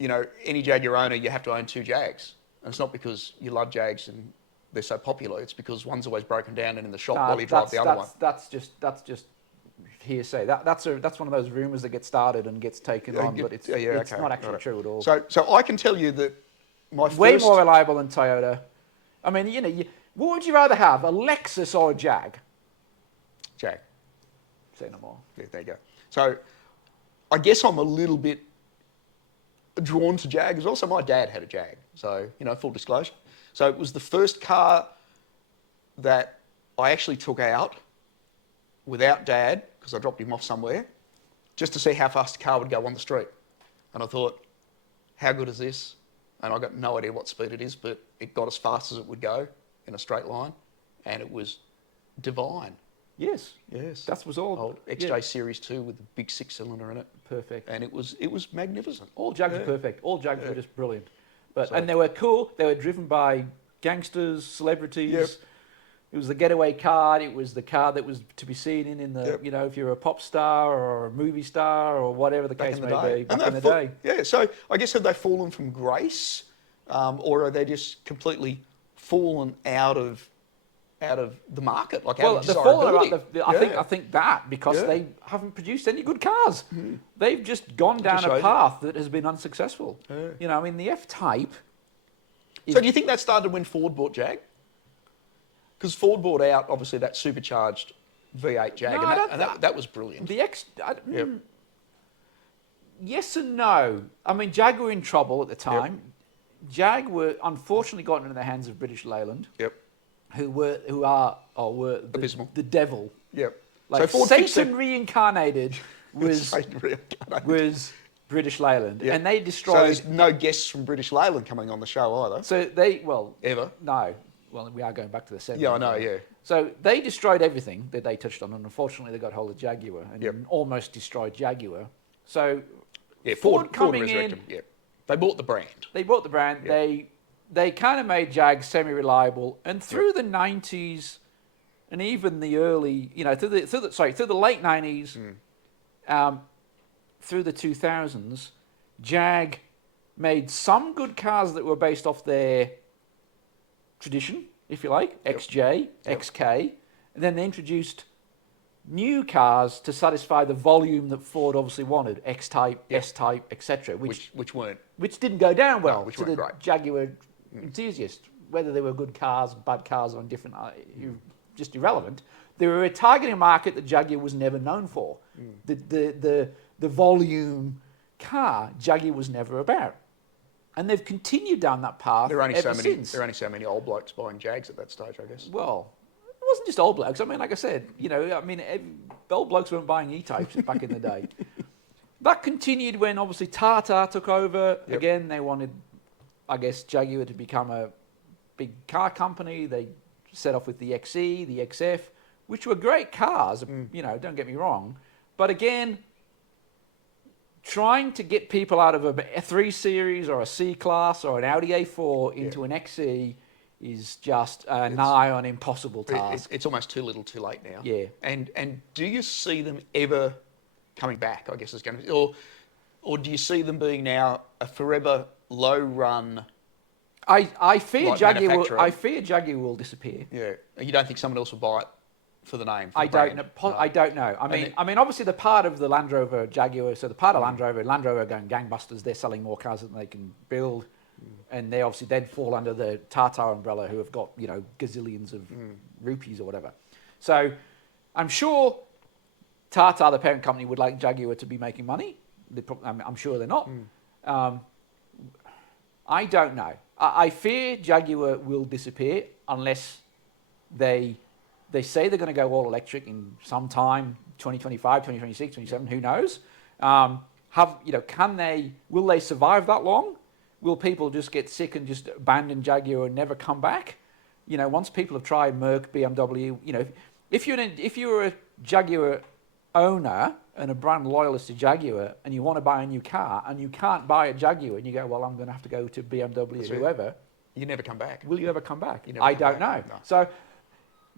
any Jaguar owner, you have to own 2 Jags, and it's not because you love Jags and they're so popular. It's because one's always broken down and in the shop while you drive the other one. That's just hearsay. That's one of those rumours that gets started and gets taken on, but it's not actually true at all. So I can tell you that way more reliable than Toyota. I mean, what would you rather have, a Lexus or a Jag? Jag. Say no more. Yeah, there you go. So I guess I'm a little bit drawn to Jag as well. So my dad had a Jag. So, full disclosure. So it was the first car that I actually took out without Dad, because I dropped him off somewhere, just to see how fast the car would go on the street. And I thought, how good is this? And I got no idea what speed it is, but it got as fast as it would go in a straight line. And it was divine. Yes. That was all. Old XJ Series 2 with the big 6-cylinder in it. Perfect. And it was magnificent. All Jags are perfect. All Jags were just brilliant. And they were cool. They were driven by gangsters, celebrities. Yep. It was the getaway car. It was the car that was to be seen in the, if you're a pop star or a movie star or whatever the case may be back in the day. Yeah, so I guess have they fallen from grace, or are they just completely fallen out of the market, out of desirability? I think that because they haven't produced any good cars. They've just gone down a path that has been unsuccessful. The F-Type. So do you think that started when Ford bought Jag? Because Ford bought out, obviously, that supercharged V8 Jag, and that was brilliant. Yes and no. I mean, Jag were in trouble at the time. Jag were unfortunately gotten into the hands of British Leyland. Yep. who are Abysmal. the devil. Yep. Like so Ford fixed Satan reincarnated was Satan reincarnated. was British Leyland, Yep. and they So destroyed. there's no guests from British Leyland coming on the show either. So they Ever. no. Well, we are going back to the 70s. Yeah, I know, now. yeah. So they destroyed everything that they touched on, and unfortunately they got hold of Jaguar and almost destroyed Jaguar. So Yeah, Ford coming resurrected in, them. Yeah. They bought the brand. they bought the brand. Yeah. They kind of made Jag semi-reliable, and through the 90s and even the early, through the late 90s, through the 2000s, Jag made some good cars that were based off their tradition, if you like, XJ, XK, and then they introduced new cars to satisfy the volume that Ford obviously wanted, X-Type, S-Type, etc., Which weren't. which didn't go down well which to weren't the great. Jaguar enthusiast. Whether they were good cars, bad cars, or different, just irrelevant. They were targeting a market that Jaguar was never known for. The volume car Jaguar was never about, and they've continued down that path There are only ever so many. since. There are only so many old blokes buying Jags at that stage, I guess. Well, it wasn't just old blokes. I mean, like I said, old blokes weren't buying E-types back in the day. That continued when obviously Tata took over. Yep. Again, they wanted, I guess, Jaguar to become a big car company. They set off with the XE, the XF, which were great cars, don't get me wrong. But again, trying to get people out of a 3 Series or a C-Class or an Audi A4 into an XE is just a nigh on impossible task. It's almost too little, too late now. Yeah. And do you see them ever coming back? I guess it's going to be, or do you see them being now a forever low run? I fear like Jaguar. manufacturer? I fear Jaguar will disappear. Yeah. You don't think someone else will buy it for the name? For I the don't brand? know. I don't know. I mean, obviously the part of the Land Rover Jaguar. So the part of Land Rover are going gangbusters. They're selling more cars than they can build, and they obviously then fall under the Tata umbrella, who have got gazillions of rupees or whatever. So I'm sure Tata, the parent company, would like Jaguar to be making money. I'm sure they're not. I don't know. I fear Jaguar will disappear unless they say they're going to go all electric in some time, 2025, 2026, 2027, who knows? Will they survive that long? Will people just get sick and just abandon Jaguar and never come back? Once people have tried Merc, BMW, if you're a Jaguar owner and a brand loyalist to Jaguar and you want to buy a new car and you can't buy a Jaguar and you go, well, I'm going to have to go to BMW or whoever. You never come back. Will you ever come back? Never I come don't back. know. No. So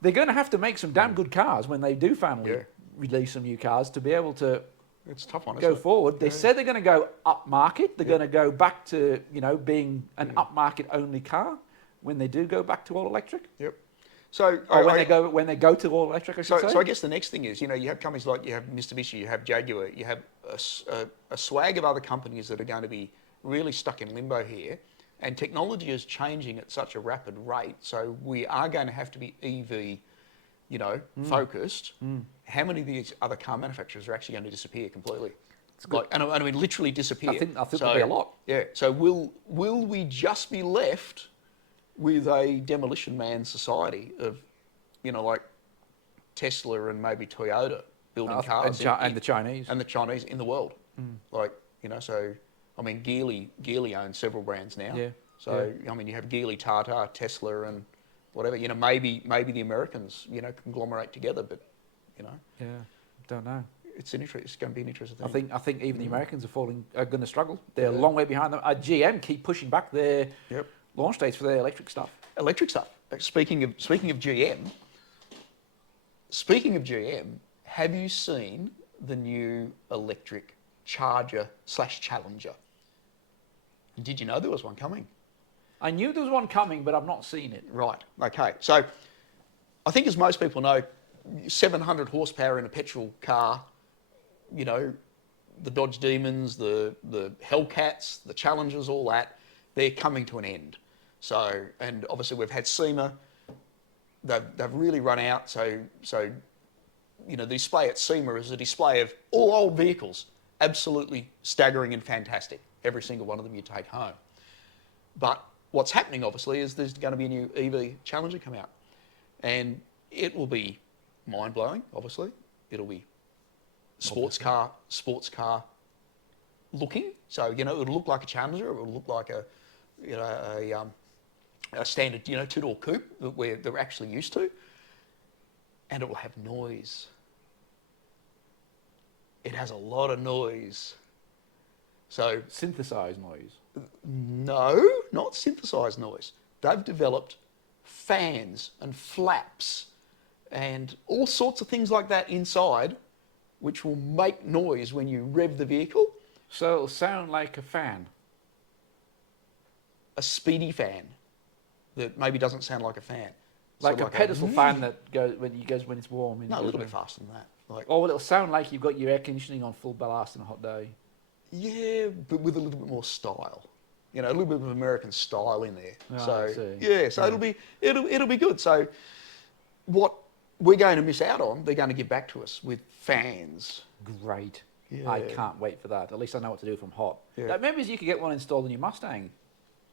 they're going to have to make some damn good cars when they do finally release some new cars to be able to It's a tough one, go isn't it? forward. They said they're going to go upmarket. They're going to go back to being an upmarket only car when they do go back to all electric. Yep. So Or when they go to all electric, I should say. So I guess the next thing is, you have companies like you have Mitsubishi, you have Jaguar, you have a swag of other companies that are going to be really stuck in limbo here, and technology is changing at such a rapid rate. So we are going to have to be EV, focused. How many of these other car manufacturers are actually going to disappear completely? And I mean literally disappear. I think there'll be a lot. Yeah. So will we just be left with a demolition man society of, like Tesla and maybe Toyota building cars and the Chinese in the world, So I mean, Geely owns several brands now. Yeah. So I mean, you have Geely, Tata, Tesla, and whatever. Maybe the Americans conglomerate together, but Yeah, don't know. it's going to be an interesting thing. I think even the Americans are going to struggle. They're a long way behind them. GM keep pushing back their launch dates for their electric stuff. Electric stuff. Speaking of GM. Have you seen the new electric Charger/Challenger? Did you know there was one coming? I knew there was one coming, but I've not seen it. Right. Okay. So I think, as most people know, 700 horsepower in a petrol car, the Dodge Demons, the Hellcats, the Challengers, all that, they're coming to an end. So, and obviously we've had SEMA, they've really run out. So the display at SEMA is a display of all old vehicles, absolutely staggering and fantastic. Every single one of them you take home. But what's happening, obviously, is there's going to be a new EV Challenger come out. and it will be mind-blowing, obviously. It'll be sports car looking. So, it'll look like a Challenger, it'll look like a standard, two-door coupe that they're actually used to. And it will have noise. It has a lot of noise. So Synthesized noise. no, not synthesized noise. They've developed fans and flaps and all sorts of things like that inside, which will make noise when you rev the vehicle. So it'll sound like a fan. A speedy fan that maybe doesn't sound like a fan. Like a pedestal fan that goes when it's warm. No, a little bit faster than that. Or it'll sound like you've got your air conditioning on full blast on a hot day. Yeah, but with a little bit more style. A little bit of American style in there. Oh, so I see. yeah, so it'll be good. So what we're going to miss out on, they're going to give back to us with fans. Great. Yeah. I can't wait for that. At least I know what to do if I'm hot. Yeah. Like, maybe you could get one installed in your Mustang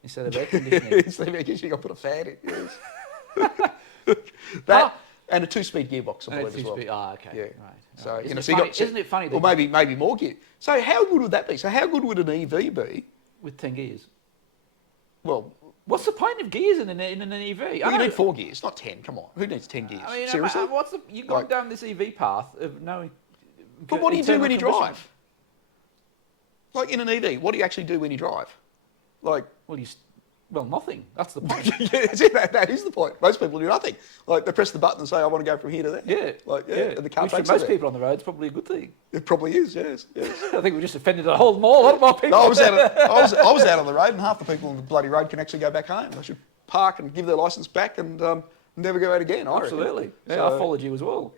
instead of air conditioning. Instead of air conditioning, I'll put a fan in. Yes. That and a 2-speed gearbox, I believe, as well. Okay. Yeah. Right. So Isn't it funny? Or maybe more gear. So how good would that be? So how good would an EV be? With 10 gears. Well, What's the point of gears in an EV? you need 4 gears, not 10. Come on, who needs 10 gears? I mean, seriously? you've gone down this EV path of knowing. But what do you do when you internal drive? Like in an EV, what do you actually do when you drive? Like, Well, nothing. That's the point. yeah, that's it. That is the point. Most people do nothing. Like they press the button and say, "I want to go from here to there." Yeah. Like and the car Which for takes you most there. people on the road is probably a good thing. It probably is. Yes. I think we just offended a whole lot more people. No, I was out on the road, and half the people on the bloody road can actually go back home. They should park and give their license back and never go out again. I reckon. Absolutely. Yeah, So- I followed you as well.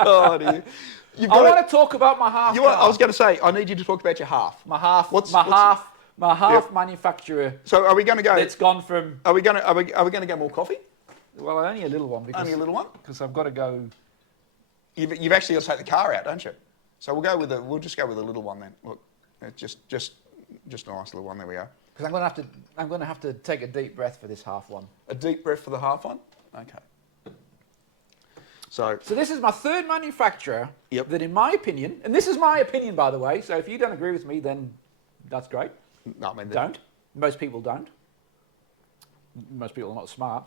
Oh dear. You've I got want to talk about my half. I was going to say, I need you to talk about your half. my half. What's- my what's- half manufacturer. So, are we going to go? It's gone from Are we going to go more coffee? well, only a little one Only a little one. because I've got to go. You've actually got to take the car out, don't you? So we'll just go with a little one then. Look, it's just a nice little one. There we go. Because I'm going to have to take a deep breath for this half one. A deep breath for the half one. Okay. So this is my third manufacturer Yep. that, in my opinion, and this is my opinion, by the way. So if you don't agree with me, then that's great. no, I mean Don't. Most people don't. Most people are not smart.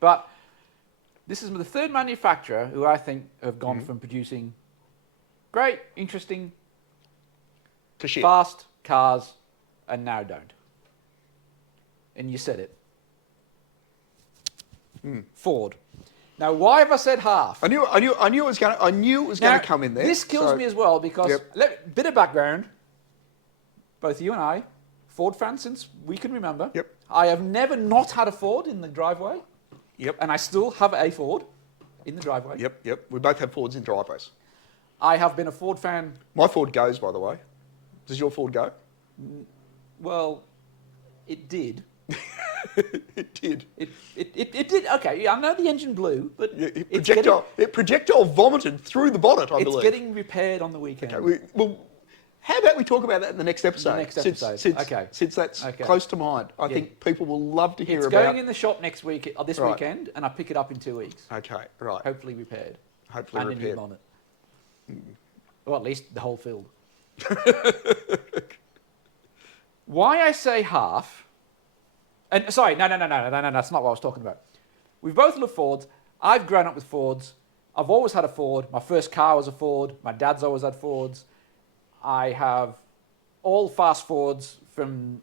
But this is the third manufacturer who I think have gone from producing great, interesting, to shit. fast cars and now don't. And you said it. Ford. Now, why have I said half? I knew it was going to come in there. This kills me as well because bit of background. Both you and I, Ford fans since we can remember. Yep. I have never not had a Ford in the driveway. Yep. And I still have a Ford in the driveway. Yep. We both have Fords in driveways. I have been a Ford fan. My Ford goes, by the way. Does your Ford go? Well, it did. It did. It did. Okay, yeah, I know the engine blew, but Yeah, it projectile vomited through the bonnet, I believe. it's getting repaired on the weekend. Okay, how about we talk about that in the next episode? next episode. Since that's Okay. close to mind. I think people will love to hear It's about. going in the shop next week, this Right. weekend, and I pick it up in 2 weeks. Okay, right. Hopefully repaired. Hopefully and repaired. a new bonnet. Or at least the whole field. Why I say half, and sorry, no, that's not what I was talking about. We both love Fords. I've grown up with Fords. I've always had a Ford. My first car was a Ford. My dad's always had Fords. I have all fast Fords from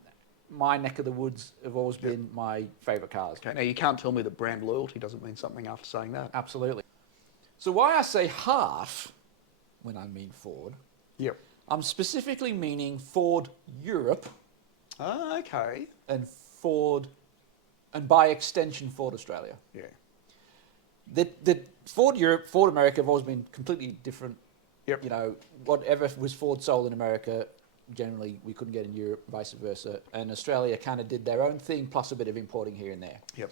my neck of the woods have always been my favourite cars. Okay, now you can't tell me that brand loyalty doesn't mean something after saying that. Absolutely. So why I say half when I mean Ford, Yep. I'm specifically meaning Ford Europe Ah, okay. and Ford, and by extension Ford Australia. Yeah. The Ford Europe, Ford America have always been completely different. Yep. You know, whatever was Ford sold in America, generally we couldn't get in Europe, vice versa. And Australia kind of did their own thing, plus a bit of importing here and there. Yep.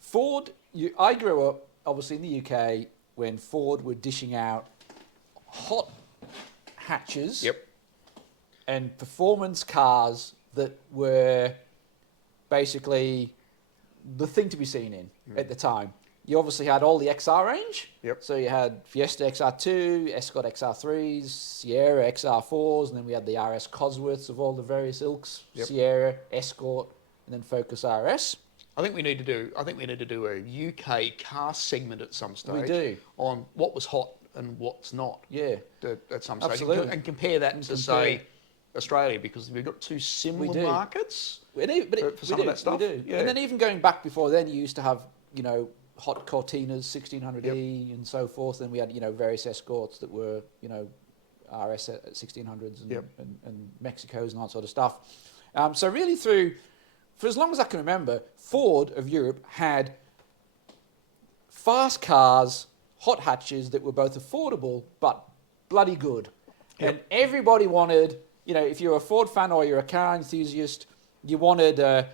Ford, I grew up obviously in the UK when Ford were dishing out hot hatches Yep. and performance cars that were basically the thing to be seen in at the time. You obviously had all the XR range. Yep. So you had Fiesta XR2, Escort XR3s, Sierra XR4s, and then we had the RS Cosworths of all the various ilks, Yep. Sierra, Escort, and then Focus RS. I think we need to do a UK car segment at some stage. We do. On what was hot and what's not. Yeah. At some stage. Absolutely. And compare that to, say, Australia, because we've got two We similar do. markets For some of that stuff. We do. Yeah. And then even going back before then, you used to have, hot Cortinas, 1600E and so forth. Then we had, various Escorts that were, RS 1600s and Mexicos and all that sort of stuff. So really for as long as I can remember, Ford of Europe had fast cars, hot hatches that were both affordable but bloody good. Yep. And everybody wanted, if you're a Ford fan or you're a car enthusiast, you wanted a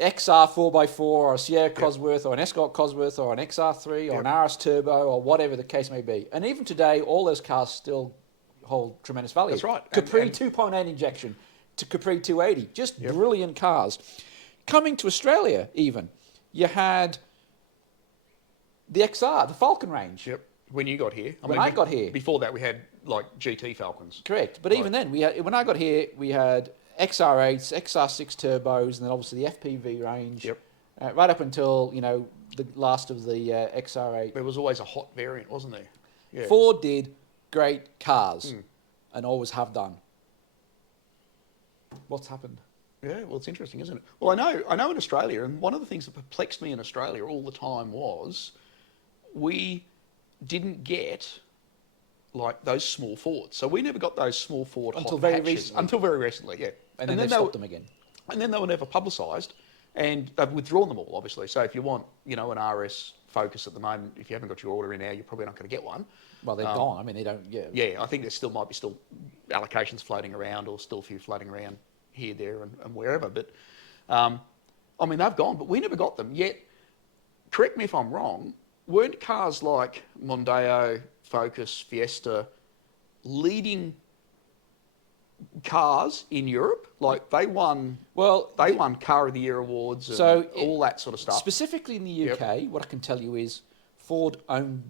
XR 4x4 or a Sierra Cosworth or an Escort Cosworth or an XR3 or an RS Turbo or whatever the case may be. And even today, all those cars still hold tremendous value. That's right. Capri And 2.8 injection to Capri 280, just brilliant cars. Coming to Australia, even, you had the XR, the Falcon range. Yep. When you got here. I got here. Before that, we had like GT Falcons. Correct. But even then, when I got here, we had XR8s, XR6 turbos, and then obviously the FPV range. Yep. Right up until, the last of the XR8. There was always a hot variant, wasn't there? Yeah. Ford did great cars and always have done. What's happened? Yeah, well, it's interesting, isn't it? Well, I know in Australia, and one of the things that perplexed me in Australia all the time was we didn't get like those small Fords. So we never got those small Ford Until hot very hatches. recently. Until very recently, yeah. And then they stopped them again. And then they were never publicised, and they've withdrawn them all, obviously. So if you want, an RS Focus at the moment, if you haven't got your order in now, you're probably not going to get one. Well, they're gone. I mean, they don't, Yeah, I think there might be allocations floating around, or still a few floating around here, there, and wherever. But, they've gone, but we never got them. Yet, correct me if I'm wrong, weren't cars like Mondeo, Focus, Fiesta leading cars in Europe? Like, they won Car of the Year awards and all that sort of stuff. Specifically in the UK, what I can tell you is Ford owned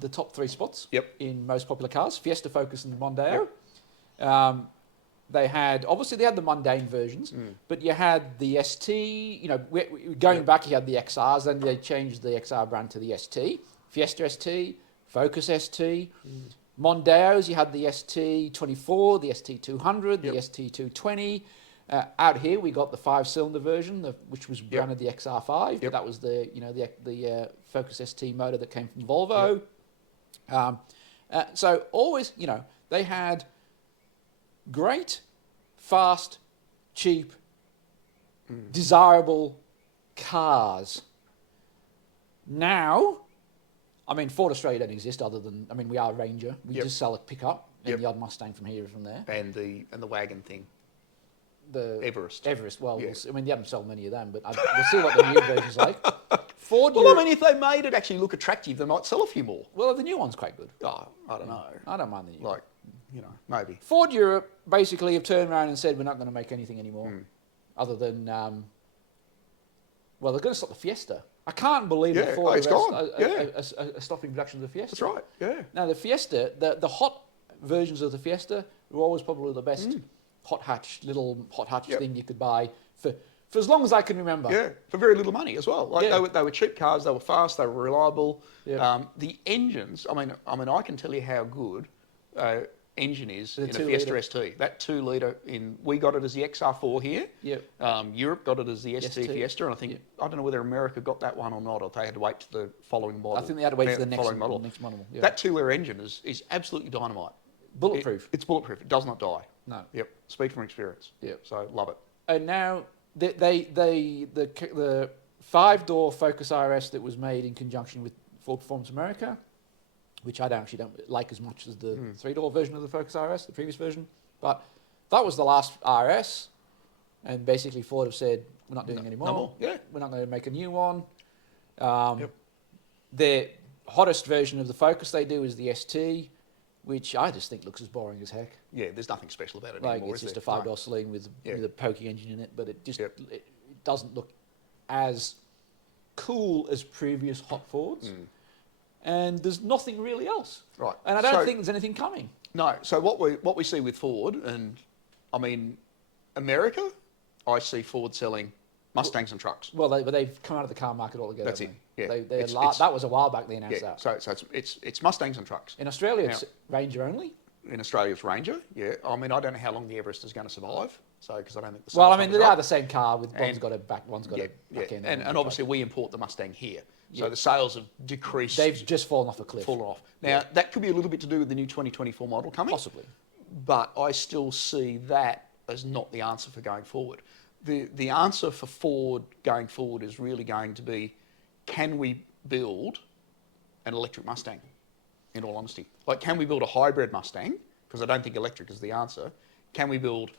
the top 3 spots in most popular cars, Fiesta, Focus and Mondeo. They had the mundane versions, but you had the ST, going back, you had the XRs, then they changed the XR brand to the ST, Fiesta ST, Focus ST. Mondeos, you had the ST24, the ST200, the ST220. Out here, we got the 5-cylinder version, which was branded the XR5. But that was the Focus ST motor that came from Volvo. So always, they had great, fast, cheap, desirable cars. Now, Ford Australia don't exist other than, we are Ranger. We just sell a pickup and the odd Mustang from here and from there. And the wagon thing. The Everest. Well, we'll see. They haven't sold many of them, but we'll see what the new version's like. Ford. Well, if they made it actually look attractive, they might sell a few more. Well, the new one's quite good. Oh, I don't know. I don't mind the new. Like, maybe. Ford Europe basically have turned around and said we're not going to make anything anymore, other than they're going to stop the Fiesta. I can't believe that Ford it's gone. are stopping production of the Fiesta. That's right. Yeah. Now the Fiesta, the hot versions of the Fiesta were always probably the best little hot hatch thing you could buy for as long as I can remember. Yeah, for very little money as well. Like they were cheap cars, they were fast, they were reliable. Yeah. The engines, I can tell you how good engine is in a Fiesta ST. That 2-litre we got it as the XR4 here. Yep. Europe got it as the ST Fiesta, and I think I don't know whether America got that one or not, or they had to wait to the following model. I think they had to wait for the next model. Yeah. That 2-litre engine is absolutely dynamite. Bulletproof. It's bulletproof. It does not die. No. Yep. Speak from experience. Yep. So love it. And now the 5-door Focus RS that was made in conjunction with Ford Performance America, which I don't like as much as the 3-door version of the Focus RS, the previous version, but that was the last RS, and basically Ford have said we're not doing it anymore. No more. Yeah. We're not going to make a new one. The hottest version of the Focus they do is the ST, which I just think looks as boring as heck. Yeah, there's nothing special about it like anymore. It's just a 5-door saloon with a pokey engine in it, but it just it doesn't look as cool as previous hot Fords. And there's nothing really else. Right. And I don't think there's anything coming. No. So what we see with Ford, and I mean, America, I see Ford selling Mustangs and trucks. Well, they've come out of the car market altogether. That's it. Yeah. That was a while back they announced that. So it's Mustangs and trucks. In Australia, it's Ranger only. In Australia, it's Ranger. Yeah. I mean, I don't know how long the Everest is going to survive. So because I don't think the Well, I sales mean, numbers they are are up. the same car with one's got a back end. And obviously we import the Mustang here. So the sales have decreased. They've just fallen off a cliff. Fallen off. Now, that could be a little bit to do with the new 2024 model coming. Possibly. But I still see that as not the answer for going forward. The answer for Ford going forward is really going to be, can we build an electric Mustang, in all honesty? Like, can we build a hybrid Mustang? Because I don't think electric is the answer. Can we build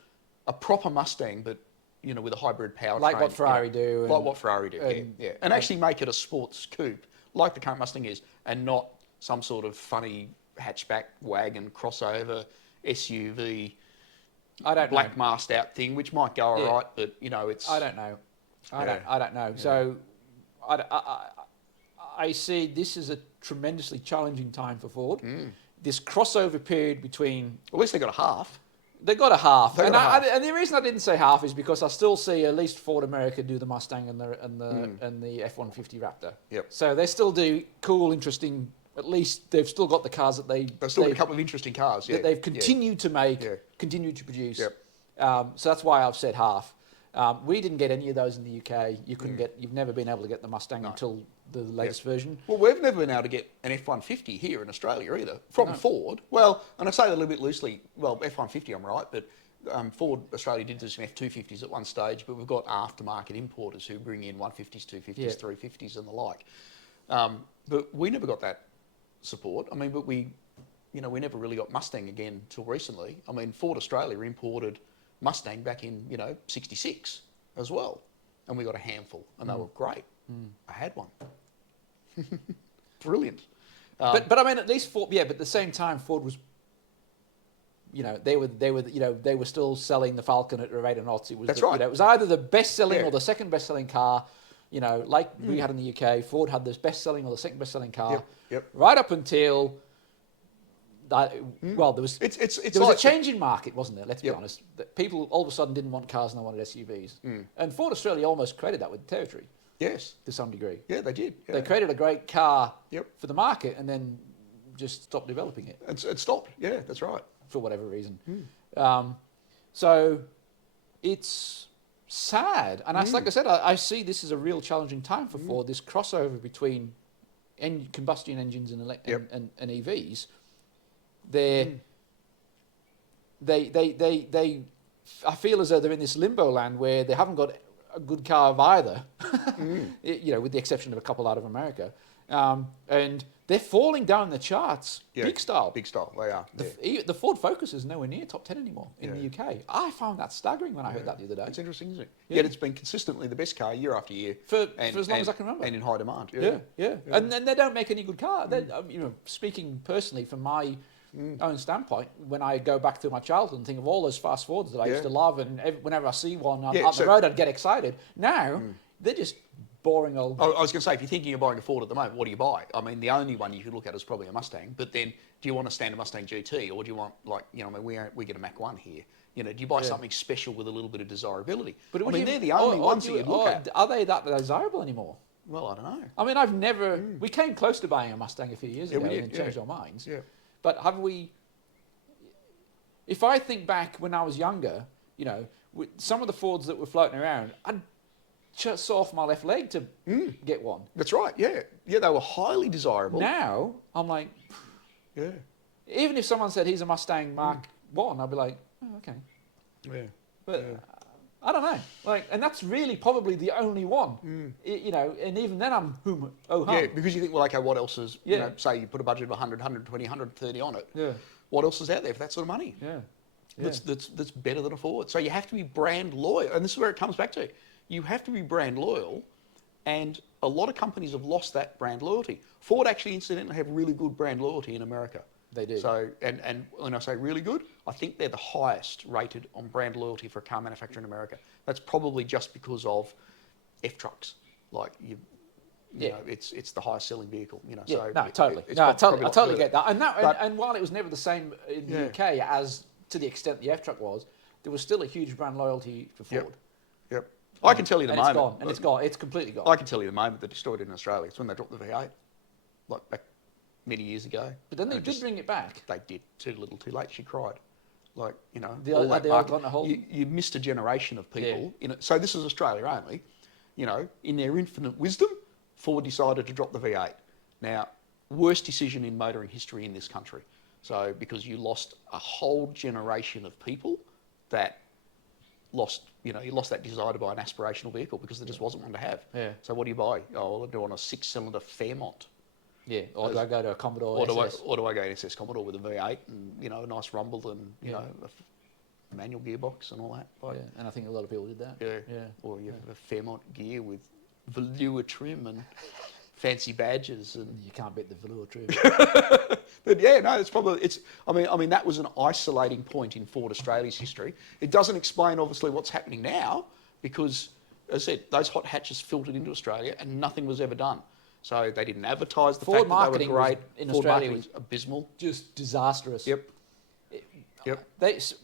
a proper Mustang, but with a hybrid powertrain? Like what Ferrari do. Like what Ferrari do, yeah. And actually make it a sports coupe, like the current Mustang is, and not some sort of funny hatchback wagon crossover SUV black masked out thing, which might go all right, but it's. I don't know. I don't know. Yeah. So, I see this is a tremendously challenging time for Ford. This crossover period between. At least they got a half. They got a half, and the reason I didn't say half is because I still see at least Ford America do the Mustang and the F-150 Raptor. Yep. So they still do cool, interesting. At least they've still got the cars that they've still got a couple of interesting cars. Yeah. That they've continued to make, continued to produce. Yep. So that's why I've said half. We didn't get any of those in the UK. You've never been able to get the Mustang until the latest version. Well, we've never been able to get an F-150 here in Australia either, from Ford. Well, and I say that a little bit loosely, F-150 I'm right, but Ford Australia did do some F-250s at one stage, but we've got aftermarket importers who bring in 150s, 250s, 350s and the like. But we never got that support. I mean, but we never really got Mustang again till recently. I mean, Ford Australia imported Mustang back in, 66 as well. And we got a handful and they were great. I had one. Brilliant. But I mean, at least Ford, but at the same time, Ford was, they were still selling the Falcon at a rate of knots. It was right. It was either the best selling or the second best selling car. Like we had in the UK, Ford had the best selling or the second best selling car. Yep. Right up until that. Well, there was a change in market, wasn't there? Let's be honest. That people all of a sudden didn't want cars and they wanted SUVs. And Ford Australia almost created that with the Territory. Yes. To some degree. Yeah, they did. Yeah. They created a great car for the market and then just stopped developing it. It stopped. Yeah, that's right. For whatever reason. So it's sad. And like I said, I see this as a real challenging time for Ford, this crossover between combustion engines and EVs. I feel as though they're in this limbo land where they haven't got a good car of either, with the exception of a couple out of America. And they're falling down the charts, big style. Big style, they are. The Ford Focus is nowhere near top 10 anymore in the UK. I found that staggering when I heard that the other day. It's interesting, isn't it? Yet it's been consistently the best car year after year. For as long as I can remember. And in high demand. Yeah. And they don't make any good car. Speaking personally from my own standpoint, when I go back to my childhood and think of all those fast Fords that I used to love, and whenever I see one on the road, I'd get excited. Now, they're just boring old. I was going to say, if you're thinking of buying a Ford at the moment, what do you buy? I mean, the only one you could look at is probably a Mustang. But then, do you want a standard Mustang GT, or do you want we get a Mach 1 here? Do you buy something special with a little bit of desirability? But they're the only ones that you look at. Are they that desirable anymore? Well, I don't know. I mean, I've never. We came close to buying a Mustang a few years ago and changed our minds. Yeah. But have we? If I think back when I was younger, with some of the Fords that were floating around, I'd just saw off my left leg to get one. That's right. Yeah, they were highly desirable. Now I'm like, even if someone said he's a Mustang Mark 1, I'd be like, oh, okay. Yeah. But I don't know. And that's really probably the only one. And even then I'm yeah, because you think, well, okay, what else is? Say you put a budget of 100, 120, 130 on it. Yeah. What else is out there for that sort of money? Yeah. That's better than a Ford. So you have to be brand loyal, and this is where it comes back to. You have to be brand loyal, and a lot of companies have lost that brand loyalty. Ford actually, incidentally, have really good brand loyalty in America. They do. So, and when I say really good, I think they're the highest rated on brand loyalty for a car manufacturer in America. That's probably just because of F trucks. Like you Yeah. know, it's the highest selling vehicle. You know, Yeah, so no, totally. it's No, I probably a lot totally further. get that. And But- and while it was never the same in the Yeah. UK as to the extent the F truck was, there was still a huge brand loyalty for Ford. Yep. I can tell you the And moment. it's gone. And it's gone. It's completely gone. I can tell you the moment they destroyed it in Australia. It's when they dropped the V8, like back many years ago. But then they And did bring it back. They did. Too little, too late. She cried. Like, you know, They all all that gone market. to hold? You missed a generation of people. Yeah. In it. So this is Australia only. You know, in their infinite wisdom, Ford decided to drop the V8. Now, worst decision in motoring history in this country. So because you lost a whole generation of people that lost, you lost that desire to buy an aspirational vehicle because there just wasn't one to have. Yeah. So what do you buy? Oh, well, I do on a 6-cylinder Fairmont. Yeah. Or do I go to a Commodore Or do SS? I go an SS Commodore with a V8 and, a nice rumble and, you know, a manual gearbox and all that? Like, Yeah. And I think a lot of people did that. yeah. Yeah. Or you have a Fairmont gear with velour trim and fancy badges and... You can't beat the velour trim. But yeah, no, I mean, that was an isolating point in Ford Australia's history. It doesn't explain, obviously, what's happening now because, as I said, those hot hatches filtered into Australia and nothing was ever done. So they didn't advertise the Ford fact that marketing they were great. in Ford Australia marketing was abysmal. Just disastrous. Yep. Yep.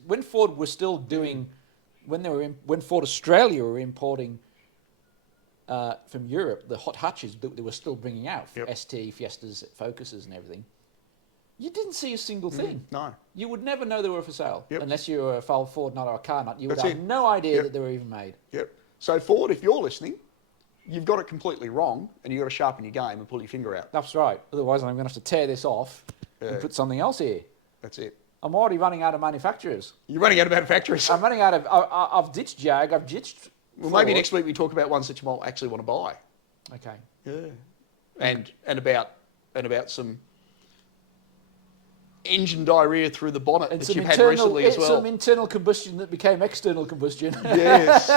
When Ford was still doing, when Ford Australia were importing from Europe the hot hatches that they were still bringing out for Yep. ST, Fiestas, Focuses, and everything, you didn't see a single thing. No. You would never know they were for sale Yep. unless you were a Ford nut or a car nut. You would That's have it. no idea Yep. that they were even made. Yep. So Ford, if you're listening, you've got it completely wrong and you've got to sharpen your game and pull your finger out. That's right. Otherwise, I'm going to have to tear this off Yeah. and put something else here. That's it. I'm already running out of manufacturers. You're running out of manufacturers. I'm running out of. I've ditched Jag. I've ditched. Well, maybe Ford. next week we talk about ones that you might actually want to buy. Okay. Yeah. And about some engine diarrhea through the bonnet And that some you've had recently as well. some internal combustion that became external combustion. Yes.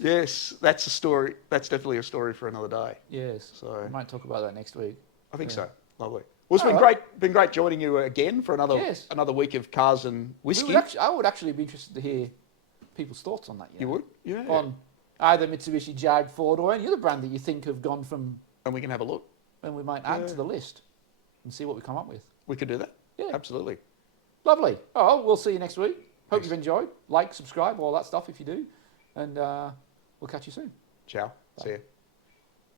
Yes. That's a story. That's definitely a story for another day. Yes. So- I might talk about that next week. I think Yeah. so. Lovely. Well, it's All been great joining you again for Yes. another week of cars and whiskey. I would actually be interested to hear people's thoughts on that. You would? Yeah. On either Mitsubishi, Jag, Ford, or any other brand that you think have gone from, And we can have a look. and we might add Yeah. to the list and see what we come up with. We could do that. Yeah. Absolutely. Lovely. Oh, we'll see you next week. Hope Thanks. you've enjoyed. Like, subscribe, all that stuff if you do. And we'll catch you soon. Ciao. See you.